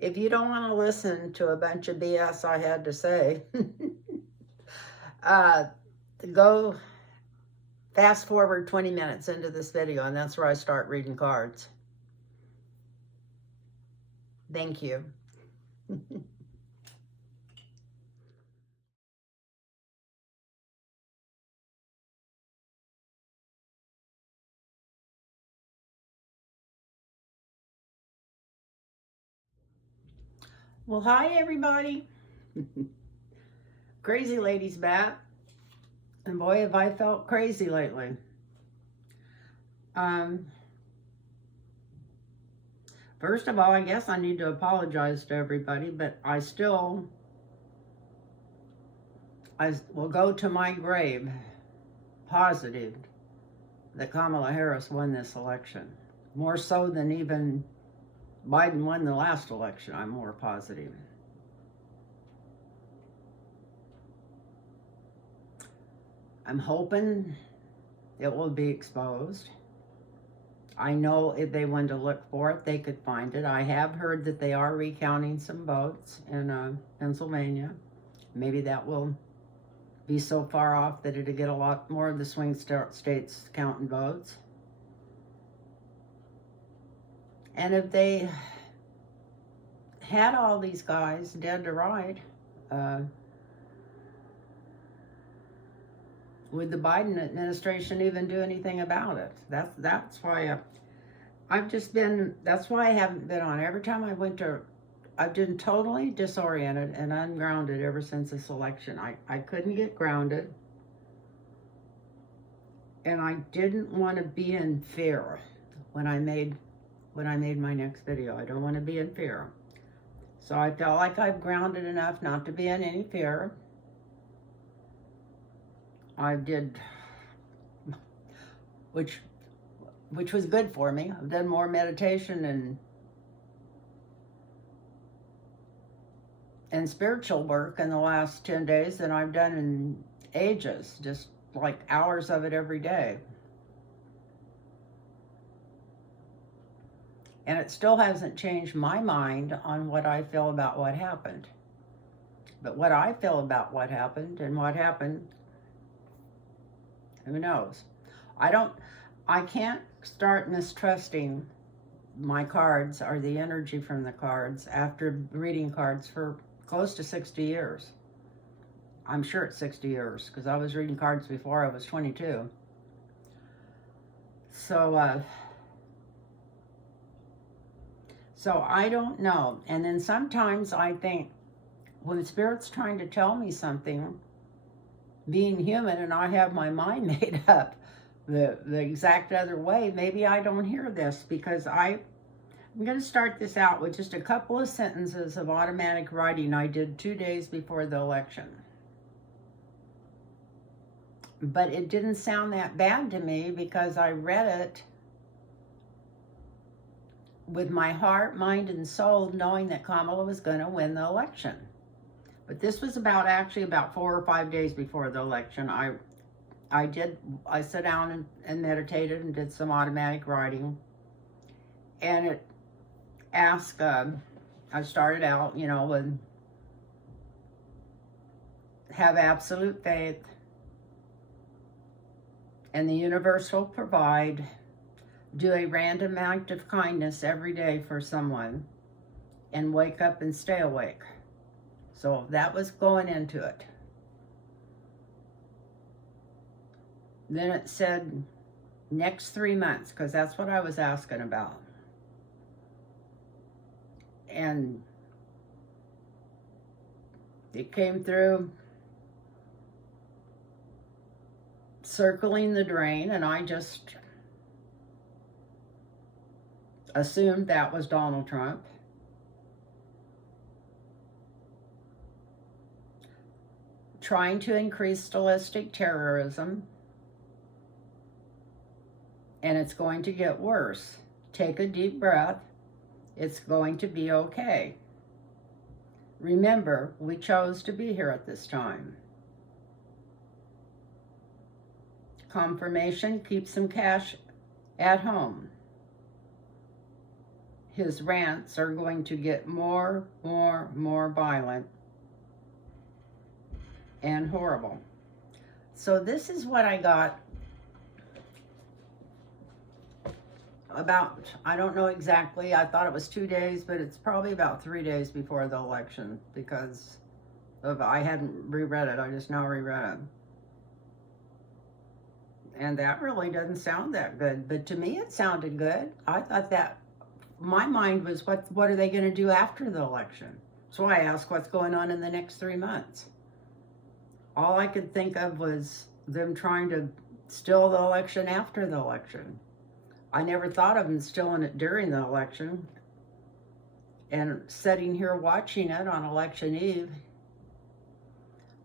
If you don't want to listen to a bunch of BS I had to say, uh, go fast forward 20 minutes into this video, and that's where I start reading cards. Thank you. Well, hi, everybody. Crazy Lady's back. And boy, have I felt crazy lately. First of all, I guess I need to apologize to everybody, but I will go to my grave positive that Kamala Harris won this election. More so than even Biden won the last election, I'm more positive. I'm hoping it will be exposed. I know if they wanted to look for it, they could find it. I have heard that they are recounting some votes in Pennsylvania. Maybe that will be so far off that it'll get a lot more of the swing states counting votes. And if they had all these guys dead to right, would the Biden administration even do anything about it? That's why that's why I haven't been on. Every time I've been totally disoriented and ungrounded ever since this election. I couldn't get grounded. And I didn't want to be in fear when I made my next video. I don't want to be in fear. So I felt like I've grounded enough not to be in any fear. I did, which was good for me. I've done more meditation and spiritual work in the last 10 days than I've done in ages, just like hours of it every day. And it still hasn't changed my mind on what I feel about what happened. But what I feel about what happened and what happened, who knows? I can't start mistrusting my cards or the energy from the cards after reading cards for close to 60 years. I'm sure it's 60 years because I was reading cards before I was 22. So I don't know. And then sometimes I think when Spirit's trying to tell me something, being human and I have my mind made up the exact other way, maybe I don't hear this because I'm going to start this out with just a couple of sentences of automatic writing I did 2 days before the election. But it didn't sound that bad to me because I read it with my heart, mind, and soul, knowing that Kamala was going to win the election. But this was actually about 4 or 5 days before the election. I sat down and meditated and did some automatic writing. And it asked, I started out, with have absolute faith, and the universe will provide. Do a random act of kindness every day for someone, and wake up and stay awake. So that was going into it. Then it said next 3 months, because that's what I was asking about. And it came through circling the drain, and I just assumed that was Donald Trump. Trying to increase stochastic terrorism, and it's going to get worse. Take a deep breath. It's going to be okay. Remember, we chose to be here at this time. Confirmation, keep some cash at home. his rants are going to get more violent and horrible. So this is what I got about, I don't know exactly, I thought it was 2 days, but it's probably about 3 days before the election, because of, I hadn't reread it, I just now reread it. And that really doesn't sound that good, but to me it sounded good. I thought that, my mind was, what are they going to do after the election? So I asked, what's going on in the next 3 months? All I could think of was them trying to steal the election after the election. I never thought of them stealing it during the election. And sitting here watching it on election eve,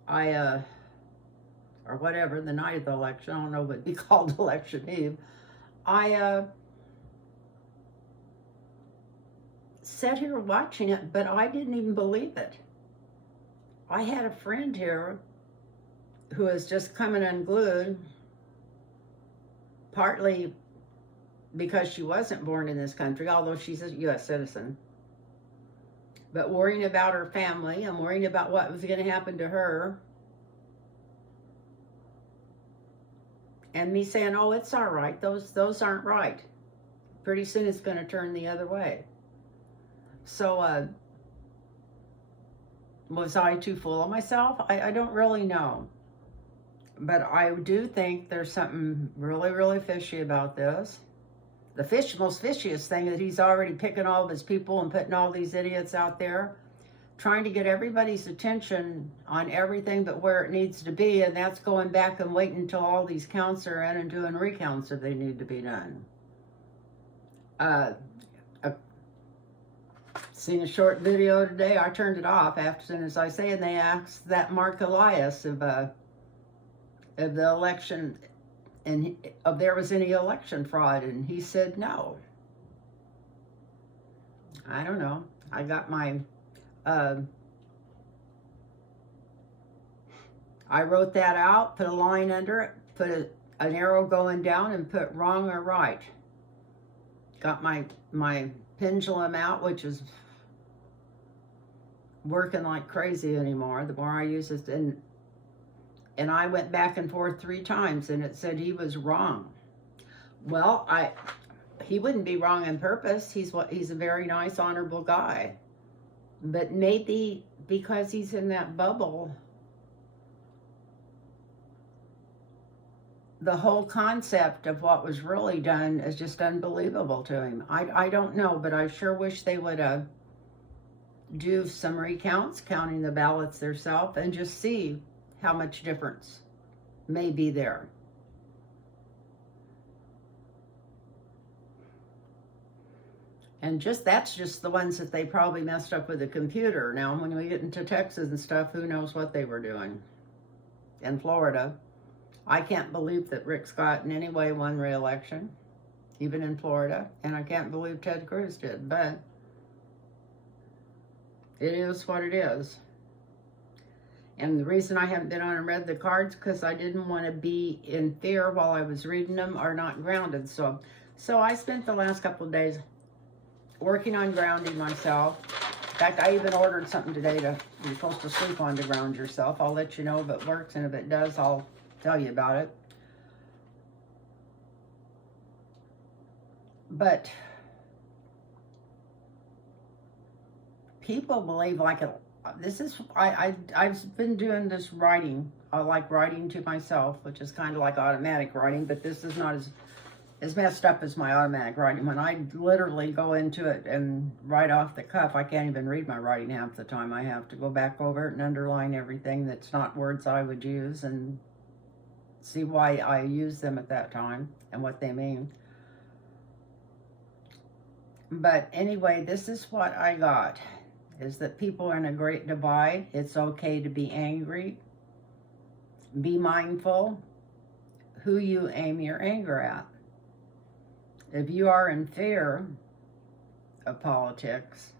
or whatever, the night of the election, I don't know what it'd be called election eve, I sat here watching it, but I didn't even believe it. I had a friend here who is just coming unglued, partly because she wasn't born in this country, although she's a U.S. citizen, but worrying about her family and worrying about what was going to happen to her. And me saying, oh, it's all right, those aren't right. Pretty soon it's going to turn the other way. So, was I too full of myself? I don't really know. But I do think there's something really fishy about this. The most fishiest thing that he's already picking all of his people and putting all these idiots out there, trying to get everybody's attention on everything but where it needs to be, and that's going back and waiting until all these counts are in and doing recounts if they need to be done. Seen a short video today. I turned it off as soon as I say, and they asked that Mark Elias if the election, and if there was any election fraud, and he said no. I don't know. I got my, I wrote that out, put a line under it, put an arrow going down, and put wrong or right. Got my pendulum out, which is working like crazy anymore. The more I use it, and I went back and forth 3 times, and it said he was wrong. Well, he wouldn't be wrong on purpose. He's a very nice, honorable guy. But maybe because he's in that bubble, the whole concept of what was really done is just unbelievable to him. I don't know, but I sure wish they would do some recounts, counting the ballots themselves, and just see how much difference may be there. And that's just the ones that they probably messed up with the computer. Now, when we get into Texas and stuff, who knows what they were doing. In Florida, I can't believe that Rick Scott in any way won re-election, even in Florida, and I can't believe Ted Cruz did, but it is what it is. And the reason I haven't been on and read the cards, because I didn't want to be in fear while I was reading them, or not grounded. So I spent the last couple of days working on grounding myself. In fact, I even ordered something today you're supposed to sleep on to ground yourself. I'll let you know if it works, and if it does, I'll tell you about it. But people believe I've been doing this writing. I like writing to myself, which is kind of like automatic writing, but this is not as messed up as my automatic writing. When I literally go into it and write off the cuff, I can't even read my writing half the time. I have to go back over it and underline everything that's not words I would use, and see why I use them at that time and what they mean. But anyway, this is what I got, is that people are in a great divide. It's okay to be angry. Be mindful who you aim your anger at. If you are in fear of politics,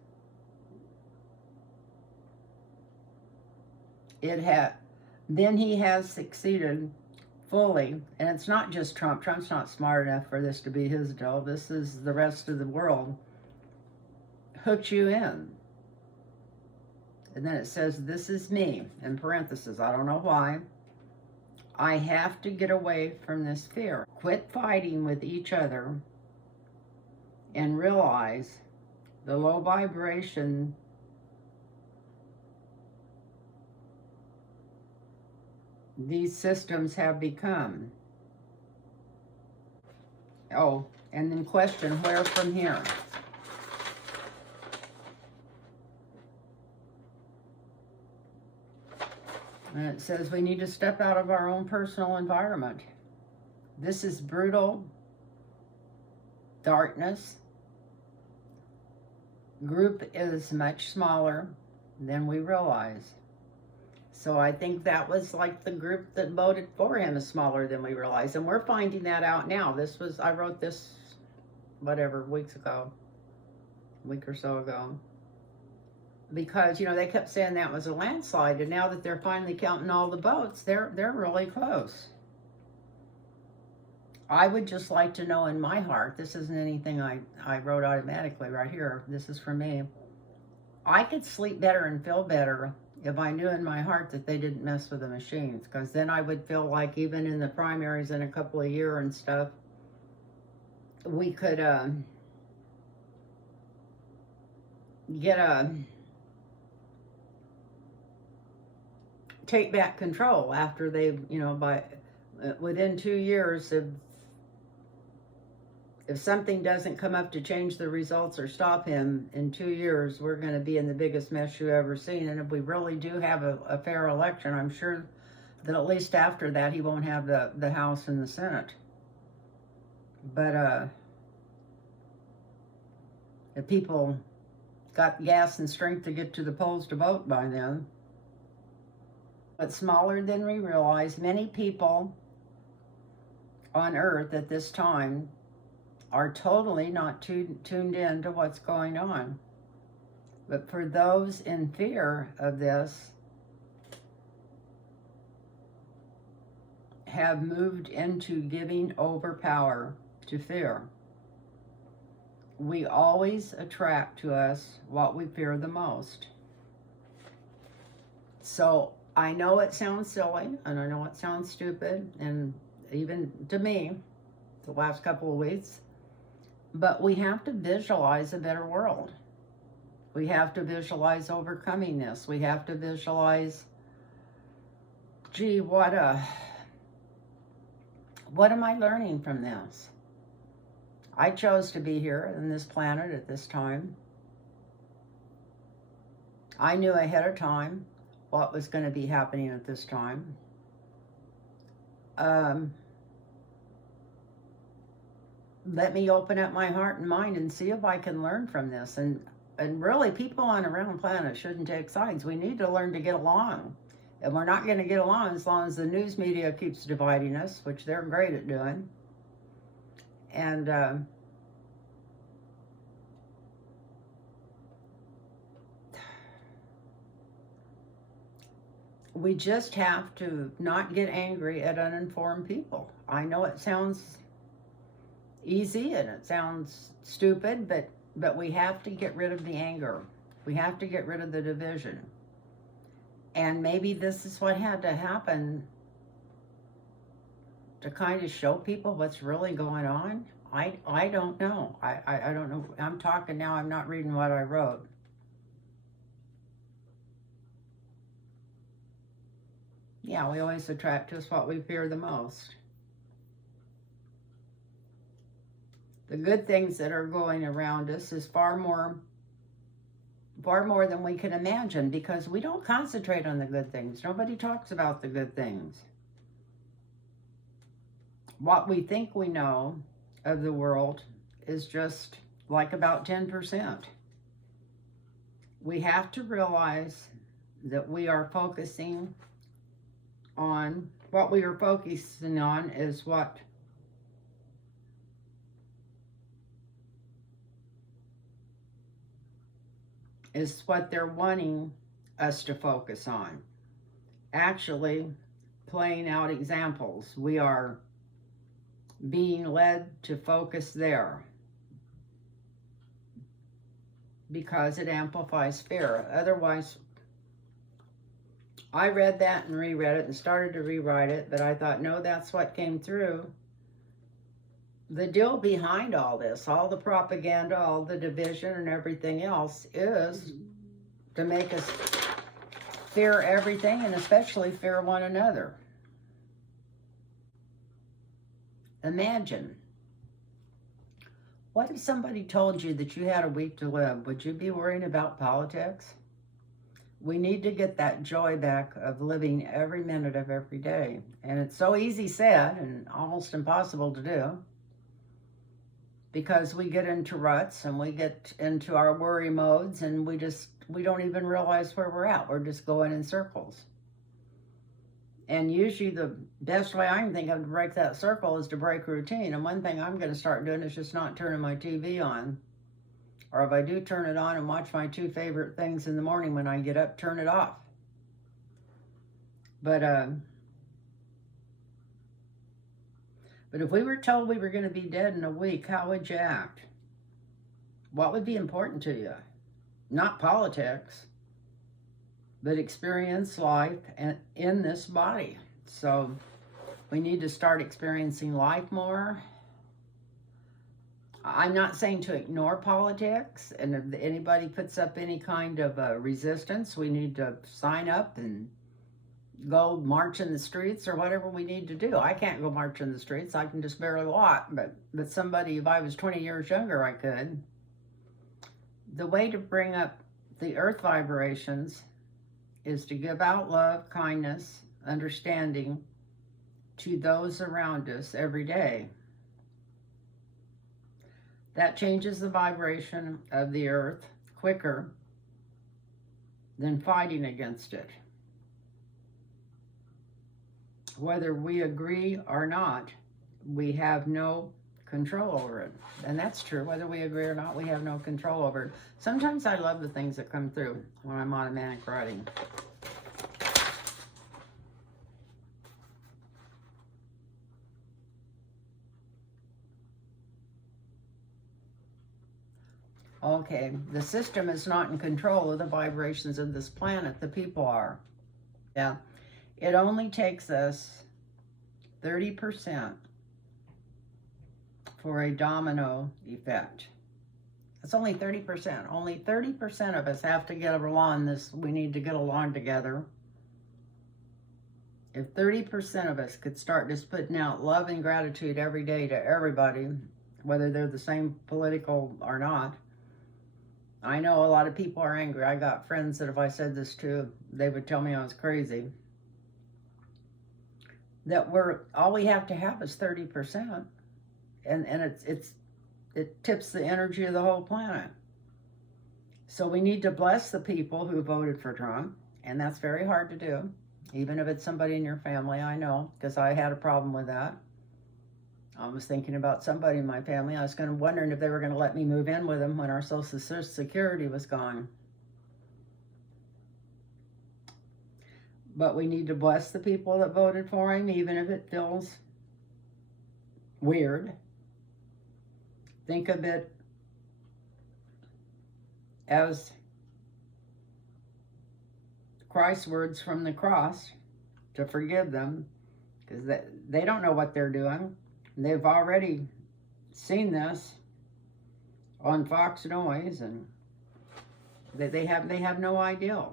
then he has succeeded fully. And it's not just Trump. Trump's not smart enough for this to be his deal. This is the rest of the world. hooks you in. And then it says, this is me, in parentheses. I don't know why. I have to get away from this fear. Quit fighting with each other and realize the low vibration these systems have become. Oh, and then question, where from here? And it says we need to step out of our own personal environment. This is brutal darkness. Group is much smaller than we realize. So I think that was like the group that voted for him is smaller than we realize. And we're finding that out now. I wrote this, whatever, weeks ago, a week or so ago. Because, you know, they kept saying that was a landslide. And now that they're finally counting all the votes, they're really close. I would just like to know in my heart, this isn't anything I wrote automatically right here. This is for me. I could sleep better and feel better if I knew in my heart that they didn't mess with the machines, because then I would feel like even in the primaries in a couple of years and stuff, we could take back control after they, you know, within 2 years, if something doesn't come up to change the results or stop him in 2 years, we're going to be in the biggest mess you've ever seen. And if we really do have a fair election, I'm sure that at least after that, he won't have the House and the Senate. But if people got gas and strength to get to the polls to vote by then. But smaller than we realize, many people on Earth at this time are totally not tuned in to what's going on. But for those in fear of this, have moved into giving over power to fear. We always attract to us what we fear the most. So I know it sounds silly, and I know it sounds stupid, and even to me, the last couple of weeks, but we have to visualize a better world. We have to visualize overcoming this. We have to visualize, gee, what am I learning from this? I chose to be here on this planet at this time. I knew ahead of time what was going to be happening at this time. Let me open up my heart and mind and see if I can learn from this. And really, people on around the planet shouldn't take sides. We need to learn to get along. And we're not going to get along as long as the news media keeps dividing us, which they're great at doing. And we just have to not get angry at uninformed people. I know it sounds easy and it sounds stupid, but we have to get rid of the anger. We have to get rid of the division. And maybe this is what had to happen to kind of show people what's really going on. I don't know. I don't know. I'm talking now. I'm not reading what I wrote. Yeah, we always attract to us what we fear the most. The good things that are going around us is far more than we can imagine, because we don't concentrate on the good things. Nobody talks about the good things. What we think we know of the world is just like about 10%. We have to realize that we are focusing on, what we are focusing on is what they're wanting us to focus on. Actually, playing out examples. We are being led to focus there. because it amplifies fear. Otherwise, I read that and reread it and started to rewrite it, but I thought, no, that's what came through. The deal behind all this, all the propaganda, all the division and everything else is to make us fear everything, and especially fear one another. Imagine, what if somebody told you that you had a week to live? Would you be worrying about politics? We need to get that joy back of living every minute of every day. And it's so easy said and almost impossible to do, because we get into ruts and we get into our worry modes, and we don't even realize where we're at. We're just going in circles. And usually the best way I can think of to break that circle is to break routine. And one thing I'm going to start doing is just not turning my TV on. Or if I do turn it on and watch my two favorite things in the morning when I get up, turn it off. But if we were told we were going to be dead in a week, how would you act? What would be important to you? Not politics, but experience life in this body. So we need to start experiencing life more. I'm not saying to ignore politics, and if anybody puts up any kind of resistance, we need to sign up and go march in the streets or whatever we need to do. I can't go march in the streets. I can just barely walk, but somebody, if I was 20 years younger, I could. The way to bring up the earth vibrations is to give out love, kindness, understanding to those around us every day. That changes the vibration of the earth quicker than fighting against it. Whether we agree or not, we have no control over it. And that's true. Whether we agree or not, we have no control over it. Sometimes I love the things that come through when I'm automatic writing. Okay, the system is not in control of the vibrations of this planet. The people are. Yeah. It only takes us 30% for a domino effect. It's only 30%. Only 30% of us have to get along this. We need to get along together. If 30% of us could start just putting out love and gratitude every day to everybody, whether they're the same political or not. I know a lot of people are angry. I got friends that if I said this to, they would tell me I was crazy. That all we have to have is 30%. And it tips the energy of the whole planet. So we need to bless the people who voted for Trump, and that's very hard to do, even if it's somebody in your family. I know, because I had a problem with that. I was thinking about somebody in my family. I was wondering if they were going to let me move in with them when our Social Security was gone. But we need to bless the people that voted for him, even if it feels weird. Think of it as Christ's words from the cross to forgive them, because they don't know what they're doing. They've already seen this on Fox Noise, and they have no idea.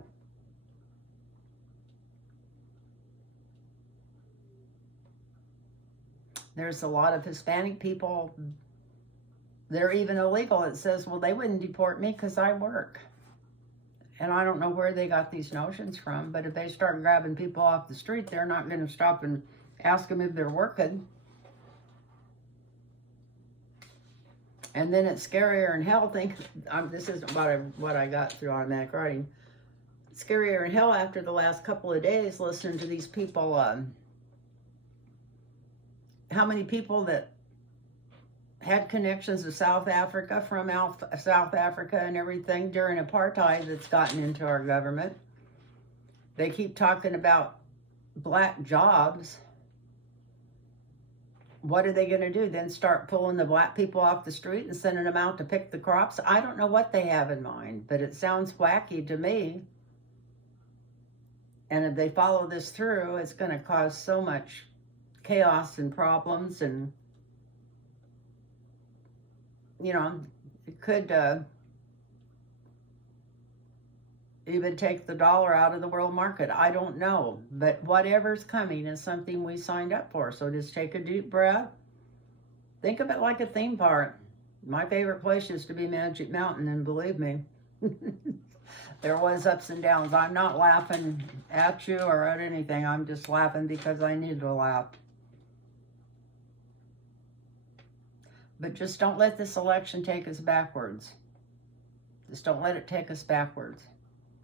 There's a lot of Hispanic people. They're even illegal. It says, well, they wouldn't deport me because I work. And I don't know where they got these notions from, but if they start grabbing people off the street, they're not going to stop and ask them if they're working. And then it's scarier in hell. This isn't about what I got through automatic writing. It's scarier in hell after the last couple of days listening to these people. How many people that had connections to South Africa, from South Africa and everything during apartheid, that's gotten into our government. They keep talking about black jobs. what are they going to do? Then start pulling the black people off the street and sending them out to pick the crops? I don't know what they have in mind, but it sounds wacky to me. And if they follow this through, it's going to cause so much chaos and problems. And, you know, it could even take the dollar out of the world market. I don't know. But whatever's coming is something we signed up for. So just take a deep breath. Think of it like a theme park. My favorite place used to be Magic Mountain, and believe me, there was ups and downs. I'm not laughing at you or at anything. I'm just laughing because I need to laugh. But just don't let this election take us backwards. Just don't let it take us backwards.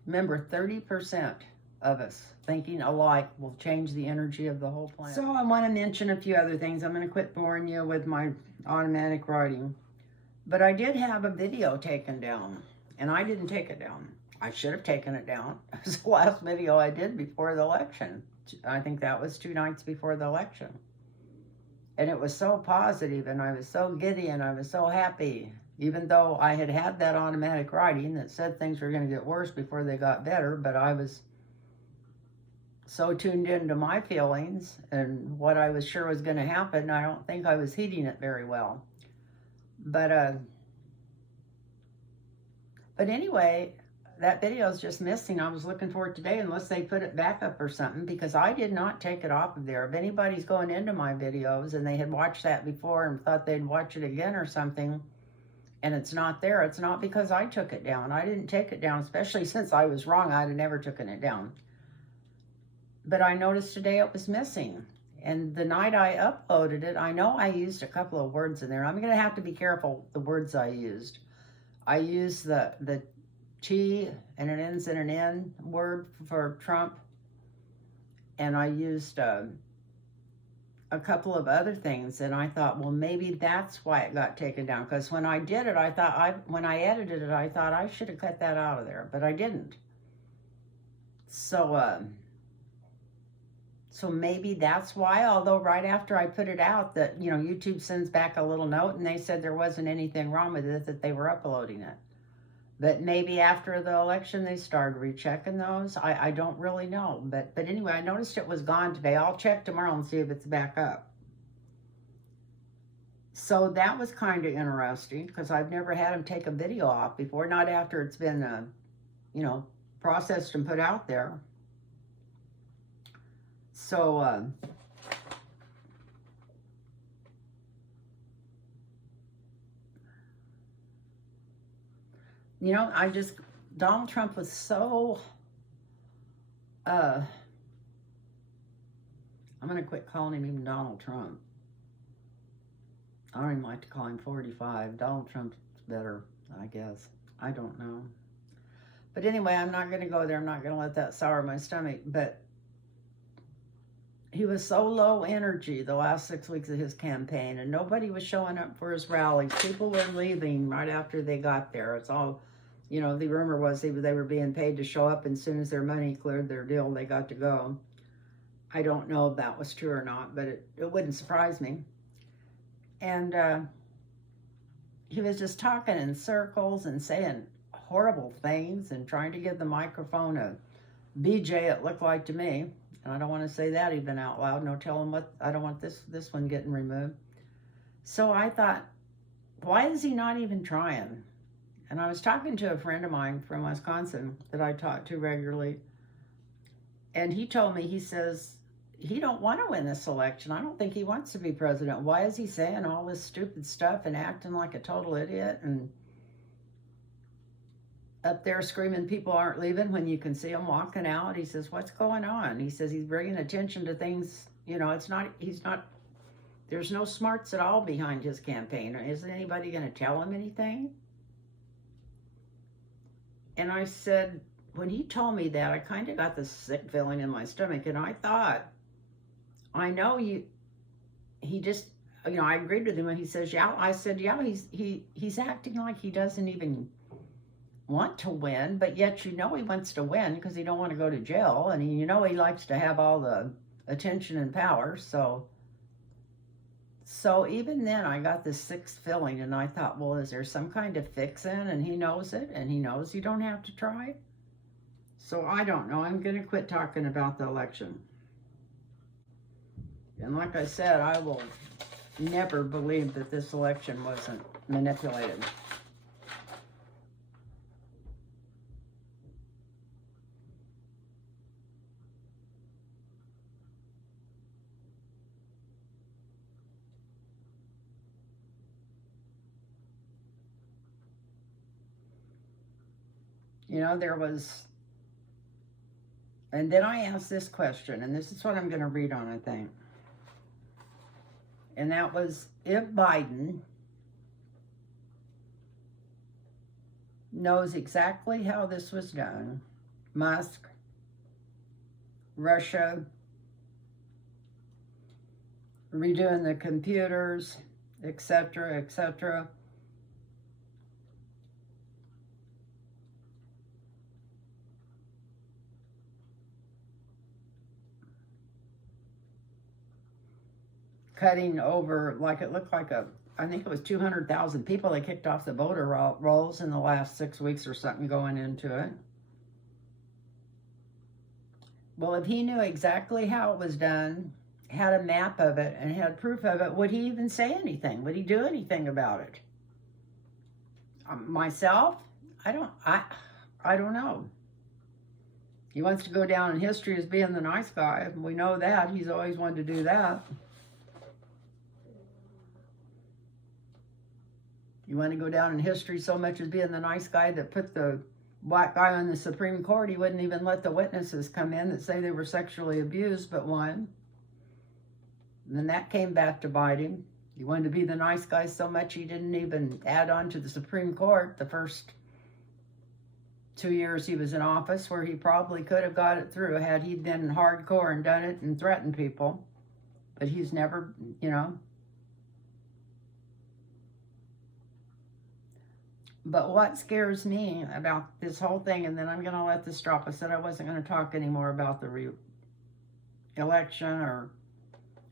Remember, 30% of us thinking alike will change the energy of the whole planet. So I want to mention a few other things. I'm going to quit boring you with my automatic writing. But I did have a video taken down, and I didn't take it down. I should have taken it down. It was the last video I did before the election. I think that was 2 nights before the election. And it was so positive, and I was so giddy, and I was so happy. Even though I had had that automatic writing that said things were going to get worse before they got better, but I was so tuned into my feelings and what I was sure was going to happen, I don't think I was heeding it very well. But anyway, that video is just missing. I was looking for it today, unless they put it back up or something, because I did not take it off of there. If anybody's going into my videos and they had watched that before and thought they'd watch it again or something, and it's not there, it's not because I took it down. I didn't take it down, especially since I was wrong. I'd have never taken it down. But I noticed today it was missing. And the night I uploaded it, I know I used a couple of words in there. I'm going to have to be careful the words I used. I used the T and it ends in an N word for Trump. And I used a couple of other things, and I thought, well, maybe that's why it got taken down. Because when I did it, when I edited it, I thought I should have cut that out of there, but I didn't. So maybe that's why. Although right after I put it out, that YouTube sends back a little note, and they said there wasn't anything wrong with it, that they were uploading it. But maybe after the election, they started rechecking those. I don't really know. But anyway, I noticed it was gone today. I'll check tomorrow and see if it's back up. So that was kind of interesting, because I've never had them take a video off before, not after it's been, processed and put out there. So, Donald Trump was so, I'm going to quit calling him even Donald Trump. I don't even like to call him 45. Donald Trump's better, I guess. I don't know. But anyway, I'm not going to go there. I'm not going to let that sour my stomach. But he was so low energy the last 6 weeks of his campaign, and nobody was showing up for his rallies. People were leaving right after they got there. It's all, the rumor was they were being paid to show up, and as soon as their money cleared their deal, they got to go. I don't know if that was true or not, but it wouldn't surprise me. And he was just talking in circles and saying horrible things and trying to give the microphone a BJ, it looked like to me. And I don't want to say that even out loud. No, tell him what, I don't want this one getting removed. So I thought, why is he not even trying? And I was talking to a friend of mine from Wisconsin that I talk to regularly. And he told me, he says, he don't want to win this election. I don't think he wants to be president. Why is he saying all this stupid stuff and acting like a total idiot and up there screaming people aren't leaving when you can see them walking out? He says, what's going on? He says he's bringing attention to things, there's no smarts at all behind his campaign. Isn't anybody going to tell him anything? And I said, when he told me that, I kind of got this sick feeling in my stomach, and I thought, I know he just, I agreed with him when he says, yeah. I said, yeah, he's acting like he doesn't even want to win, but yet he wants to win because he don't want to go to jail, and he likes to have all the attention and power. So So even then, I got this sick feeling, and I thought, well, is there some kind of fix in, and he knows it, and he knows you don't have to try it? So I don't know. I'm going to quit talking about the election. And like I said, I will never believe that this election wasn't manipulated. You know, there was, and then I asked this question, and this is what I'm going to read on, I think. And that was, if Biden knows exactly how this was done, Musk, Russia, redoing the computers, etc., etc., cutting over, like it looked like I think it was 200,000 people they kicked off the voter rolls in the last 6 weeks or something going into it. Well, if he knew exactly how it was done, had a map of it, and had proof of it, would he even say anything? Would he do anything about it? Myself, I don't know. He wants to go down in history as being the nice guy. We know that. He's always wanted to do that. You want to go down in history so much as being the nice guy that put the black guy on the Supreme Court. He wouldn't even let the witnesses come in that say they were sexually abused, but one. And then that came back to bite him. He wanted to be the nice guy so much he didn't even add on to the Supreme Court the first 2 years he was in office, where he probably could have got it through had he been hardcore and done it and threatened people. But he's never, you know. But what scares me about this whole thing, and then I'm going to let this drop. I said I wasn't going to talk anymore about the election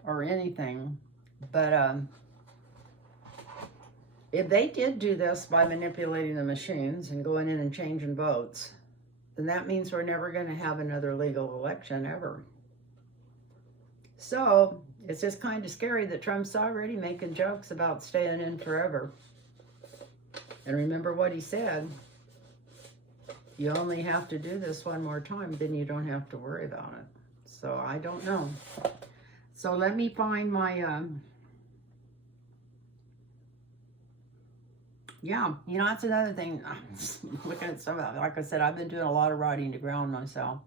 or anything. But if they did do this by manipulating the machines and going in and changing votes, then that means we're never going to have another legal election ever. So it's just kind of scary that Trump's already making jokes about staying in forever. And remember what he said, you only have to do this one more time, then you don't have to worry about it. So I don't know. So let me find my, yeah, you know, that's another thing. I'm looking at some of it. Like I said, I've been doing a lot of writing to ground myself.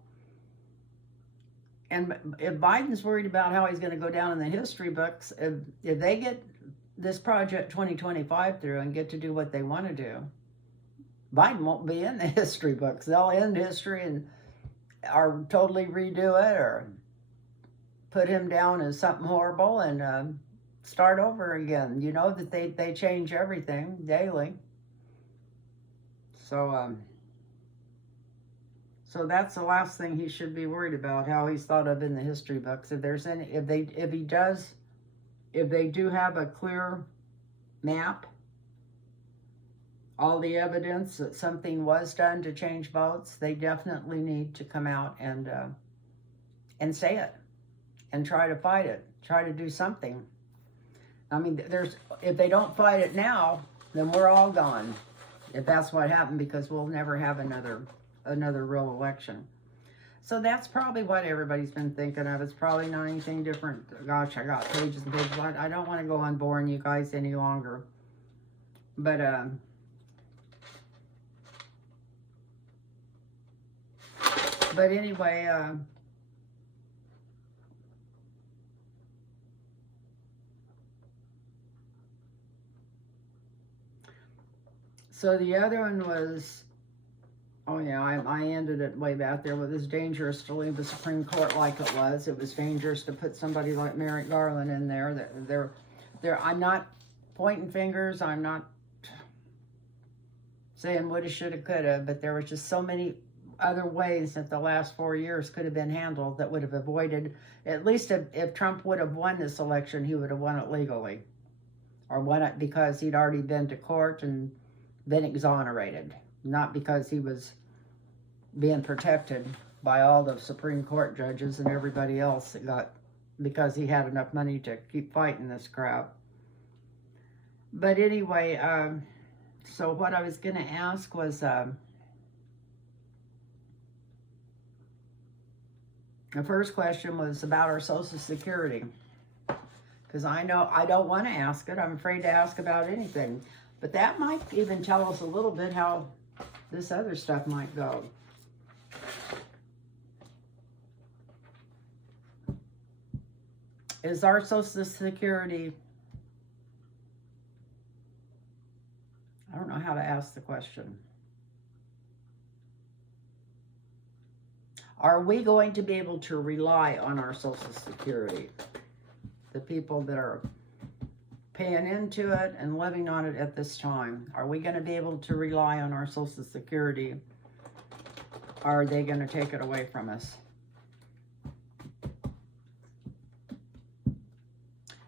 And if Biden's worried about how he's going to go down in the history books, if they get this Project 2025 through and get to do what they want to do, Biden won't be in the history books. They'll end history and or totally redo it or put him down as something horrible and start over again. You know that they change everything daily. So so that's the last thing he should be worried about, how he's thought of in the history books. If there's any, if they do have a clear map, all the evidence that something was done to change votes, they definitely need to come out and say it and try to fight it, try to do something. I mean, if they don't fight it now, then we're all gone. If that's what happened, because we'll never have another real election. So that's probably what everybody's been thinking of. It's probably not anything different. Gosh, I got pages and pages. I don't want to go on boring you guys any longer. But anyway, so the other one was, oh yeah, I ended it way back there. But it's dangerous to leave the Supreme Court like it was. It was dangerous to put somebody like Merrick Garland in there. I'm not pointing fingers. I'm not saying woulda, shoulda, coulda. But there was just so many other ways that the last 4 years could have been handled that would have avoided, at least if Trump would have won this election, he would have won it legally. Or won it because he'd already been to court and been exonerated. Not because he was being protected by all the Supreme Court judges and everybody else that got, because he had enough money to keep fighting this crap. But anyway, so what I was going to ask was, the first question was about our Social Security. Because I know I don't want to ask it. I'm afraid to ask about anything. But that might even tell us a little bit how this other stuff might go. Is our Social Security... I don't know how to ask the question. Are we going to be able to rely on our Social Security? The people that are paying into it and living on it at this time. Are we going to be able to rely on our Social Security? Or are they going to take it away from us?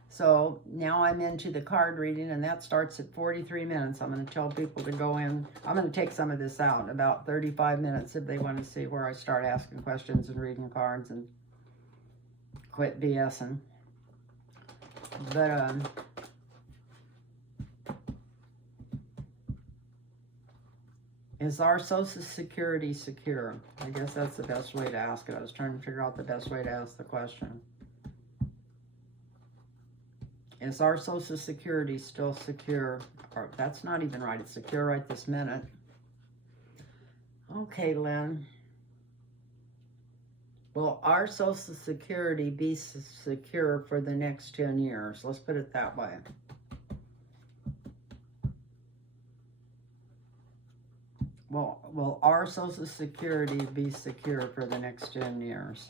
So now I'm into the card reading, and that starts at 43 minutes. I'm going to tell people to go in. I'm going to take some of this out, about 35 minutes if they want to see where I start asking questions and reading cards and quit BSing. But, is our Social Security secure? I guess that's the best way to ask it. I was trying to figure out the best way to ask the question. Is our Social Security still secure? Or, that's not even right. It's secure right this minute. Okay, Lynn. Will our Social Security be secure for the next 10 years? Let's put it that way. Well, will our Social Security be secure for the next 10 years?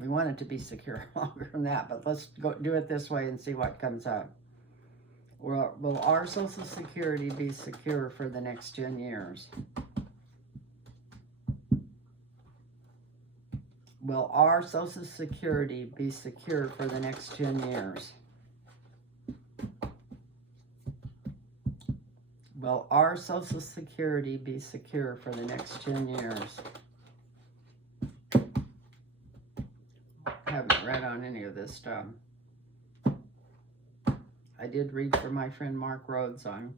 We want it to be secure longer than that, but let's go do it this way and see what comes up. Will our Social Security be secure for the next 10 years? Will our Social Security be secure for the next 10 years? Will our Social Security be secure for the next 10 years? I haven't read on any of this stuff. I did read for my friend Mark Rhodes on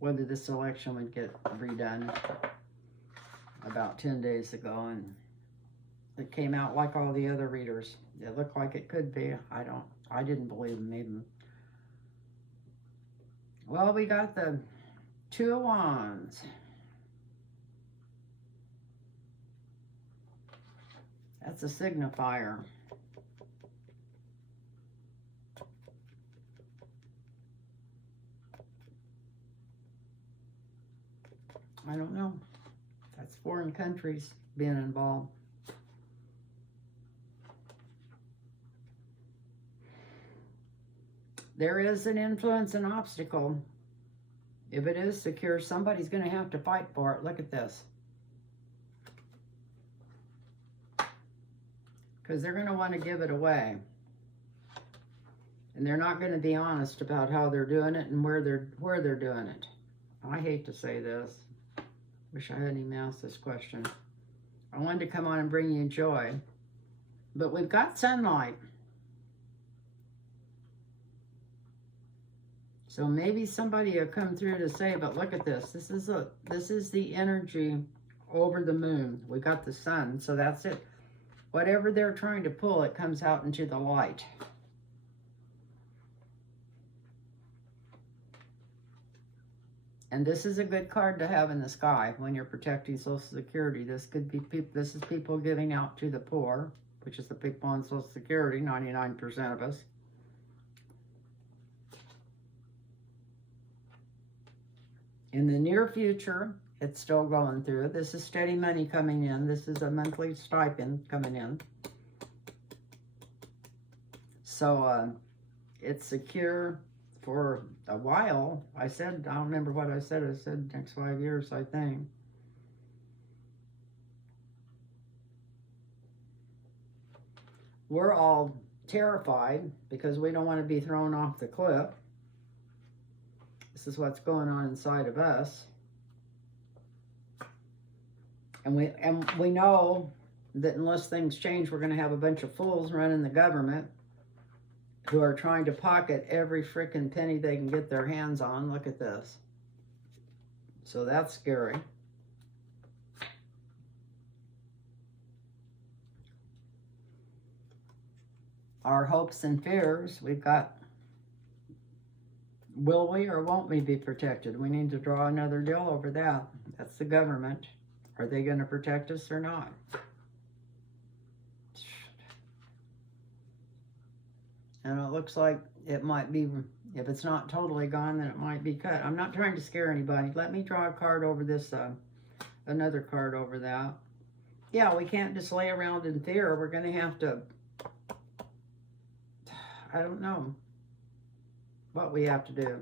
whether this election would get redone about 10 days ago, and it came out like all the other readers. It looked like it could be. I didn't believe him even. Well, we got the Two of Wands. That's a signifier. I don't know. That's foreign countries being involved. There is an influence and obstacle. If it is secure, somebody's going to have to fight for it. Look at this. Because they're going to want to give it away. And they're not going to be honest about how they're doing it and where they're doing it. I hate to say this. Wish I hadn't even asked this question. I wanted to come on and bring you joy. But we've got sunlight. So maybe somebody will come through to say, but look at this. This is the energy over the moon. We got the sun, so that's it. Whatever they're trying to pull, it comes out into the light. And this is a good card to have in the sky when you're protecting Social Security. This could be this is people giving out to the poor, which is the people on Social Security, 99% of us. In the near future, it's still going through. This is steady money coming in. This is a monthly stipend coming in. So it's secure for a while. I don't remember what I said. I said next 5 years, I think. we're all terrified because we don't want to be thrown off the cliff. This is what's going on inside of us. And we know that unless things change, we're going to have a bunch of fools running the government who are trying to pocket every freaking penny they can get their hands on. Look at this. So that's scary. Our hopes and fears, we've got, will we or won't we be protected? We need to draw another deal over that. That's the government. Are they going to protect us or not? And it looks like it might be, if it's not totally gone, then it might be cut. I'm not trying to scare anybody. Let me draw a card over this, another card over that. Yeah, we can't just lay around in fear. We're going to have to, I don't know what we have to do.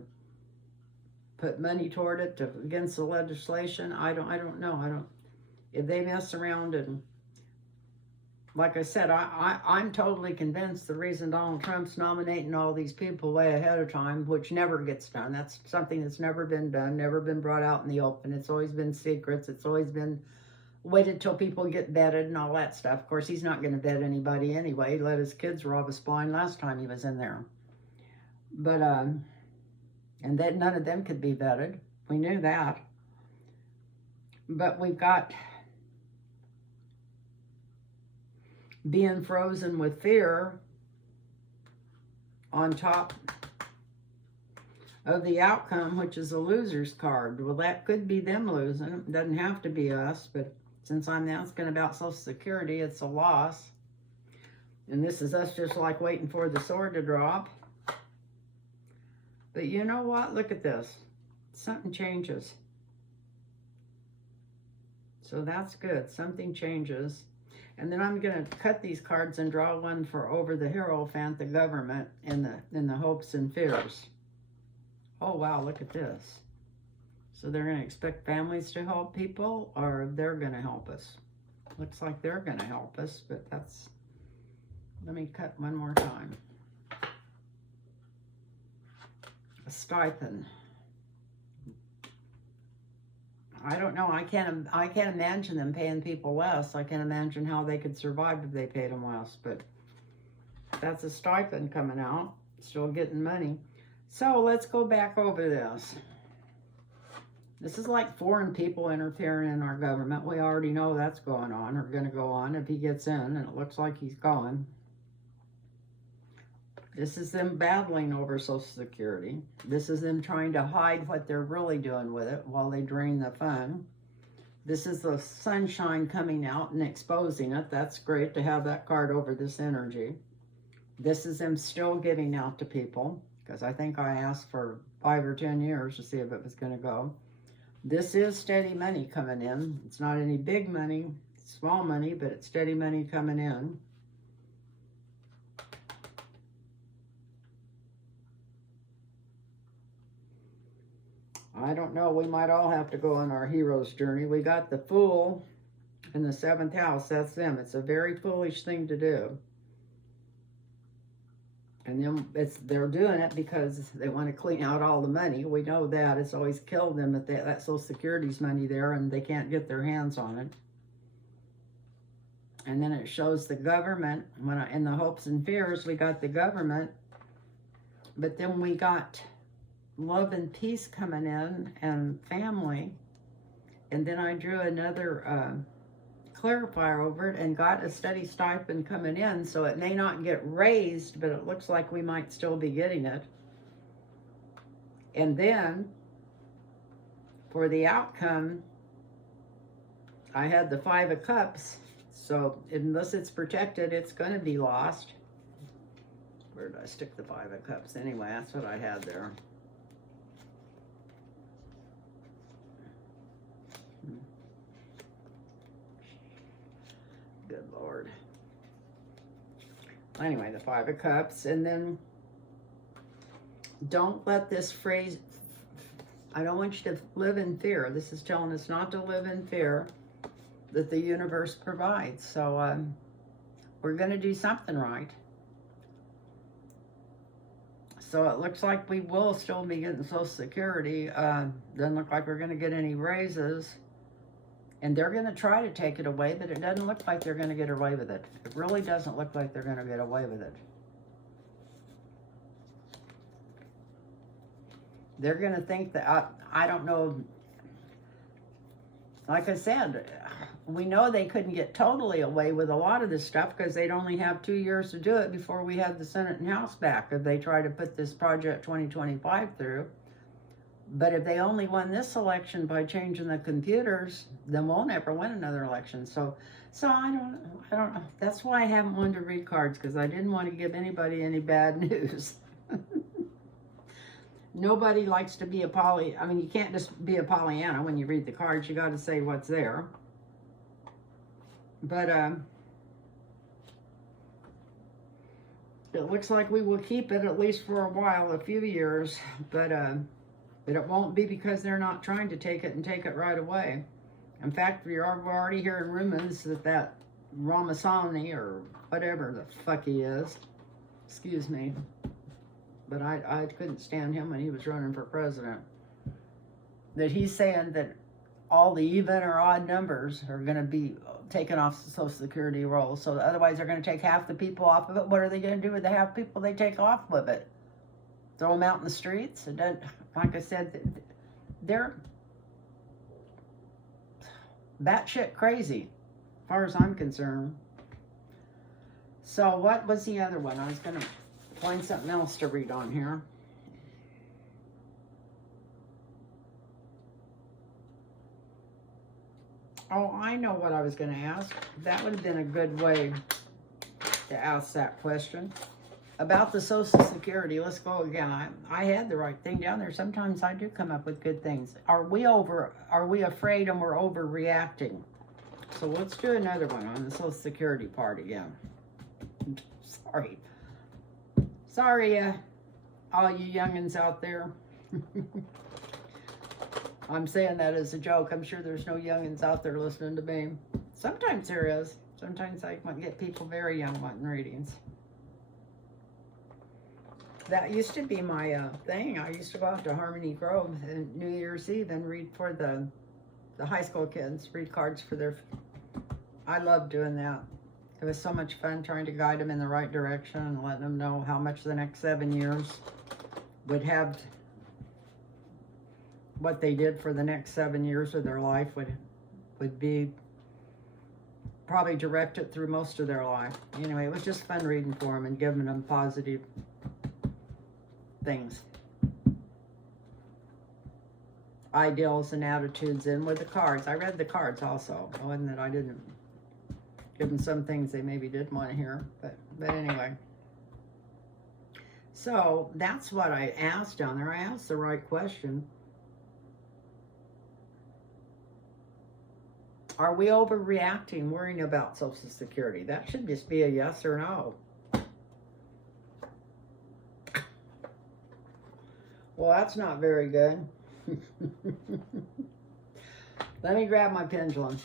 Put money toward it against the legislation. I don't know. If they mess around and, like I said, I'm totally convinced the reason Donald Trump's nominating all these people way ahead of time, which never gets done. That's something that's never been done, never been brought out in the open. It's always been secrets. It's always been waited till people get vetted and all that stuff. Of course, he's not going to vet anybody anyway. He let his kids rob us blind last time he was in there. But, and that none of them could be vetted. We knew that. But we've got being frozen with fear on top of the outcome, which is a loser's card. Well, that could be them losing. It doesn't have to be us, but since I'm asking about Social Security, it's a loss. And this is us just like waiting for the sword to drop. But you know what? Look at this. Something changes. So that's good. Something changes. And then I'm going to cut these cards and draw one for over the Hierophant, the government, in the hopes and fears. Oh, wow, look at this. So they're going to expect families to help people, or they're going to help us? Looks like they're going to help us, but that's... Let me cut one more time. A stipend. I don't know. I can't imagine them paying people less. I can't imagine how they could survive if they paid them less. But that's a stipend coming out. Still getting money. So let's go back over this. This is like foreign people interfering in our government. We already know that's going on, or going to go on if he gets in, and it looks like he's going. This is them battling over Social Security. This is them trying to hide what they're really doing with it while they drain the fund. This is the sunshine coming out and exposing it. That's great to have that card over this energy. This is them still giving out to people, because I think I asked for 5 or 10 years to see if it was going to go. This is steady money coming in. It's not any big money, small money, but it's steady money coming in. I don't know, we might all have to go on our hero's journey. We got the Fool in the 7th house. That's them. It's a very foolish thing to do. And then they're doing it because they want to clean out all the money. We know that. It's always killed them if that Social Security's money there and they can't get their hands on it. And then it shows the government. In the hopes and fears, we got the government. But then we got love and peace coming in and family. And then I drew another clarifier over it and got a steady stipend coming in. So it may not get raised, but it looks like we might still be getting it. And then for the outcome, I had the 5 of Cups. So unless it's protected, it's going to be lost. Where did I stick the 5 of Cups? Anyway, that's what I had there. Good Lord. Anyway, the 5 of Cups. And then don't let this phrase, I don't want you to live in fear. This is telling us not to live in fear that the universe provides. So we're going to do something right. So it looks like we will still be getting Social Security. Doesn't look like we're going to get any raises. And they're going to try to take it away, but it doesn't look like they're going to get away with it. It really doesn't look like they're going to get away with it. They're going to think that, I don't know, like I said, we know they couldn't get totally away with a lot of this stuff because they'd only have 2 years to do it before we have the Senate and House back if they try to put this Project 2025 through. But if they only won this election by changing the computers, then we'll never win another election. So I don't know. That's why I haven't wanted to read cards, because I didn't want to give anybody any bad news. Nobody likes to be I mean, you can't just be a Pollyanna when you read the cards. You got to say what's there. But it looks like we will keep it at least for a while, a few years. But it won't be because they're not trying to take it and take it right away. In fact, we're already hearing rumors that Ramaswamy, or whatever the fuck he is, excuse me, but I couldn't stand him when he was running for president, that he's saying that all the even or odd numbers are going to be taken off the Social Security roll. So otherwise they're going to take half the people off of it. What are they going to do with the half people they take off of it? Throw them out in the streets? It doesn't, like I said, they're batshit crazy, as far as I'm concerned. So what was the other one? I was going to find something else to read on here. Oh, I know what I was going to ask. That would have been a good way to ask that question. About the Social Security, let's go again. I had the right thing down there. Sometimes I do come up with good things. Are we afraid and we're overreacting? So let's do another one on the Social Security part again. Sorry, all you youngins out there. I'm saying that as a joke. I'm sure there's no youngins out there listening to me. Sometimes there is. Sometimes I might get people very young wanting readings. That used to be my thing. I used to go out to Harmony Grove and New Year's Eve and read for the high school kids, read cards for their... I loved doing that. It was so much fun trying to guide them in the right direction and letting them know how much the next 7 years would have, what they did for the next 7 years of their life would be probably directed through most of their life. Anyway, it was just fun reading for them and giving them positive things, ideals and attitudes in with the cards. I read the cards also. It wasn't that I didn't give them some things they maybe did want to hear, but anyway. So that's what I asked down there. I asked the right question. Are we overreacting, worrying about Social Security? That should just be a yes or no. Well, that's not very good. Let me grab my pendulum.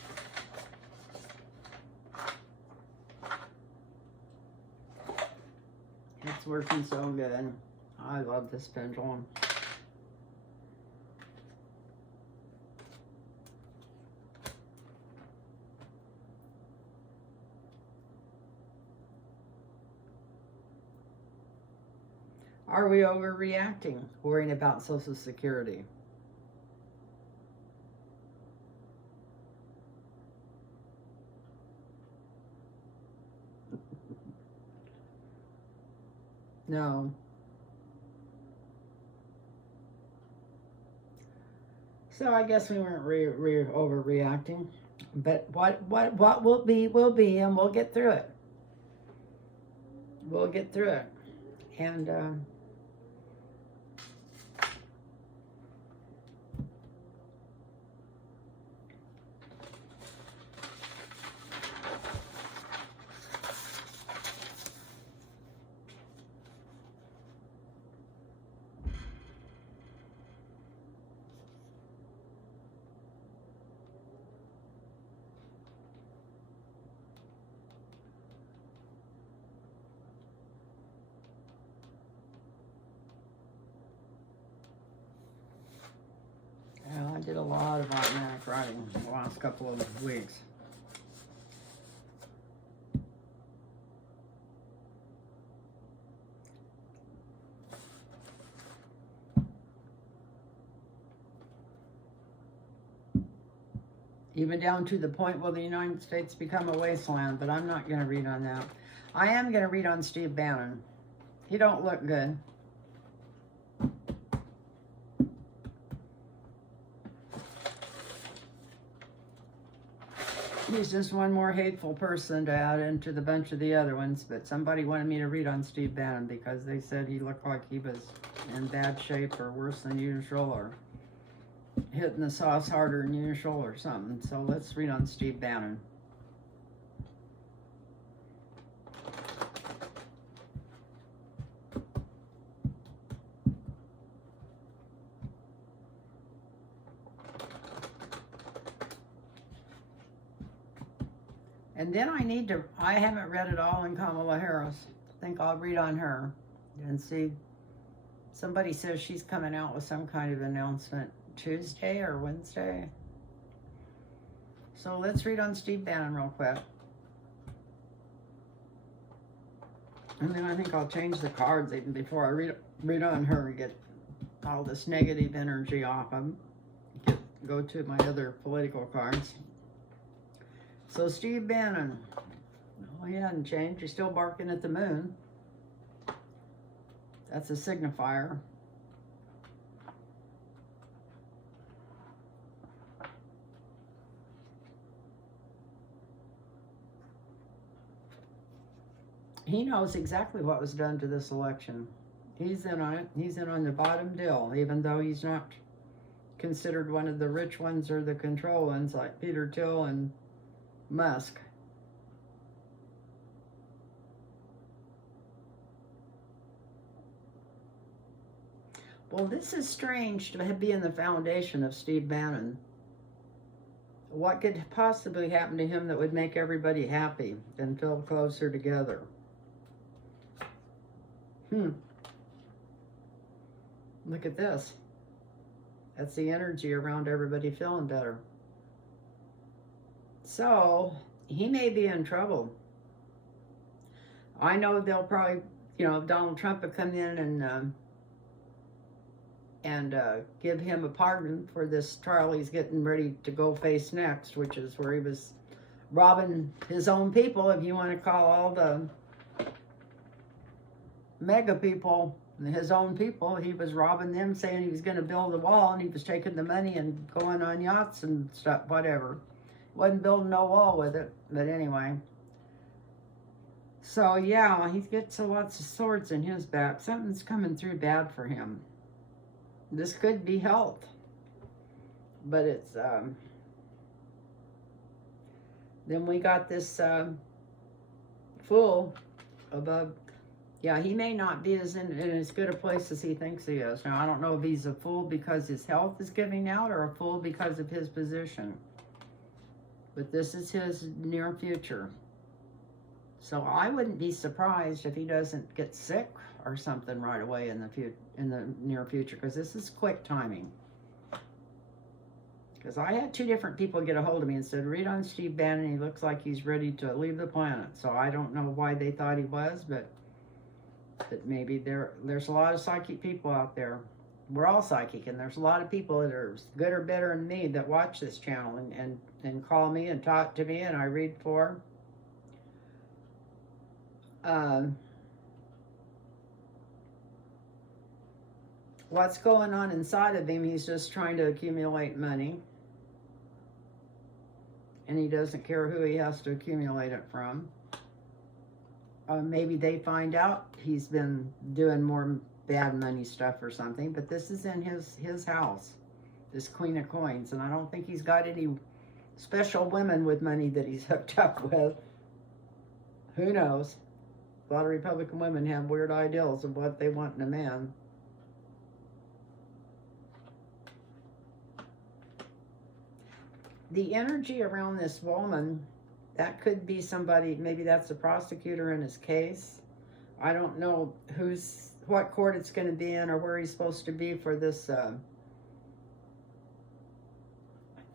It's working so good. I love this pendulum. Are we overreacting, worrying about Social Security? No. So I guess we weren't overreacting, but what will be, and we'll get through it. We'll get through it, and did a lot of automatic writing the last couple of weeks. Even down to the point, will the United States become a wasteland? But I'm not going to read on that. I am going to read on Steve Bannon. He don't look good. He's just one more hateful person to add into the bunch of the other ones. But somebody wanted me to read on Steve Bannon because they said he looked like he was in bad shape or worse than usual, or hitting the sauce harder than usual or something. So let's read on Steve Bannon. And then I haven't read it all in Kamala Harris. I think I'll read on her and see. Somebody says she's coming out with some kind of announcement Tuesday or Wednesday. So let's read on Steve Bannon real quick. And then I think I'll change the cards even before I read on her and get all this negative energy off them. Go to my other political cards. So Steve Bannon, no, he hadn't changed. He's still barking at the moon. That's a signifier. He knows exactly what was done to this election. He's in on it. He's in on the bottom deal, even though he's not considered one of the rich ones or the control ones like Peter Thiel and Musk. Well, this is strange to be in the foundation of Steve Bannon. What could possibly happen to him that would make everybody happy and feel closer together? Look at this. That's the energy around everybody feeling better. So, he may be in trouble. I know they'll probably, Donald Trump will come in and give him a pardon for this trial he's getting ready to go face next, which is where he was robbing his own people, if you want to call all the mega people his own people. He was robbing them, saying he was going to build a wall, and he was taking the money and going on yachts and stuff, whatever. Wasn't building no wall with it, but anyway. So yeah, he gets lots of swords in his back. Something's coming through bad for him. This could be health, but it's then we got this fool above. Yeah, he may not be in as good a place as he thinks he is. Now, I don't know if he's a fool because his health is giving out or a fool because of his position. But this is his near future. So I wouldn't be surprised if he doesn't get sick or something right away in the near future, because this is quick timing. Because I had two different people get a hold of me and said, read on Steve Bannon, he looks like he's ready to leave the planet. So I don't know why they thought he was, but maybe there's a lot of psychic people out there. We're all psychic, and there's a lot of people that are good or better than me that watch this channel and call me and talk to me, and I read for. What's going on inside of him? He's just trying to accumulate money, and he doesn't care who he has to accumulate it from. Maybe they find out he's been doing more bad money stuff or something, but this is in his house, this Queen of Coins, and I don't think he's got any special women with money that he's hooked up with. Who knows? A lot of Republican women have weird ideals of what they want in a man. The energy around this woman, that could be somebody, maybe that's a prosecutor in his case. I don't know what court it's going to be in or where he's supposed to be for this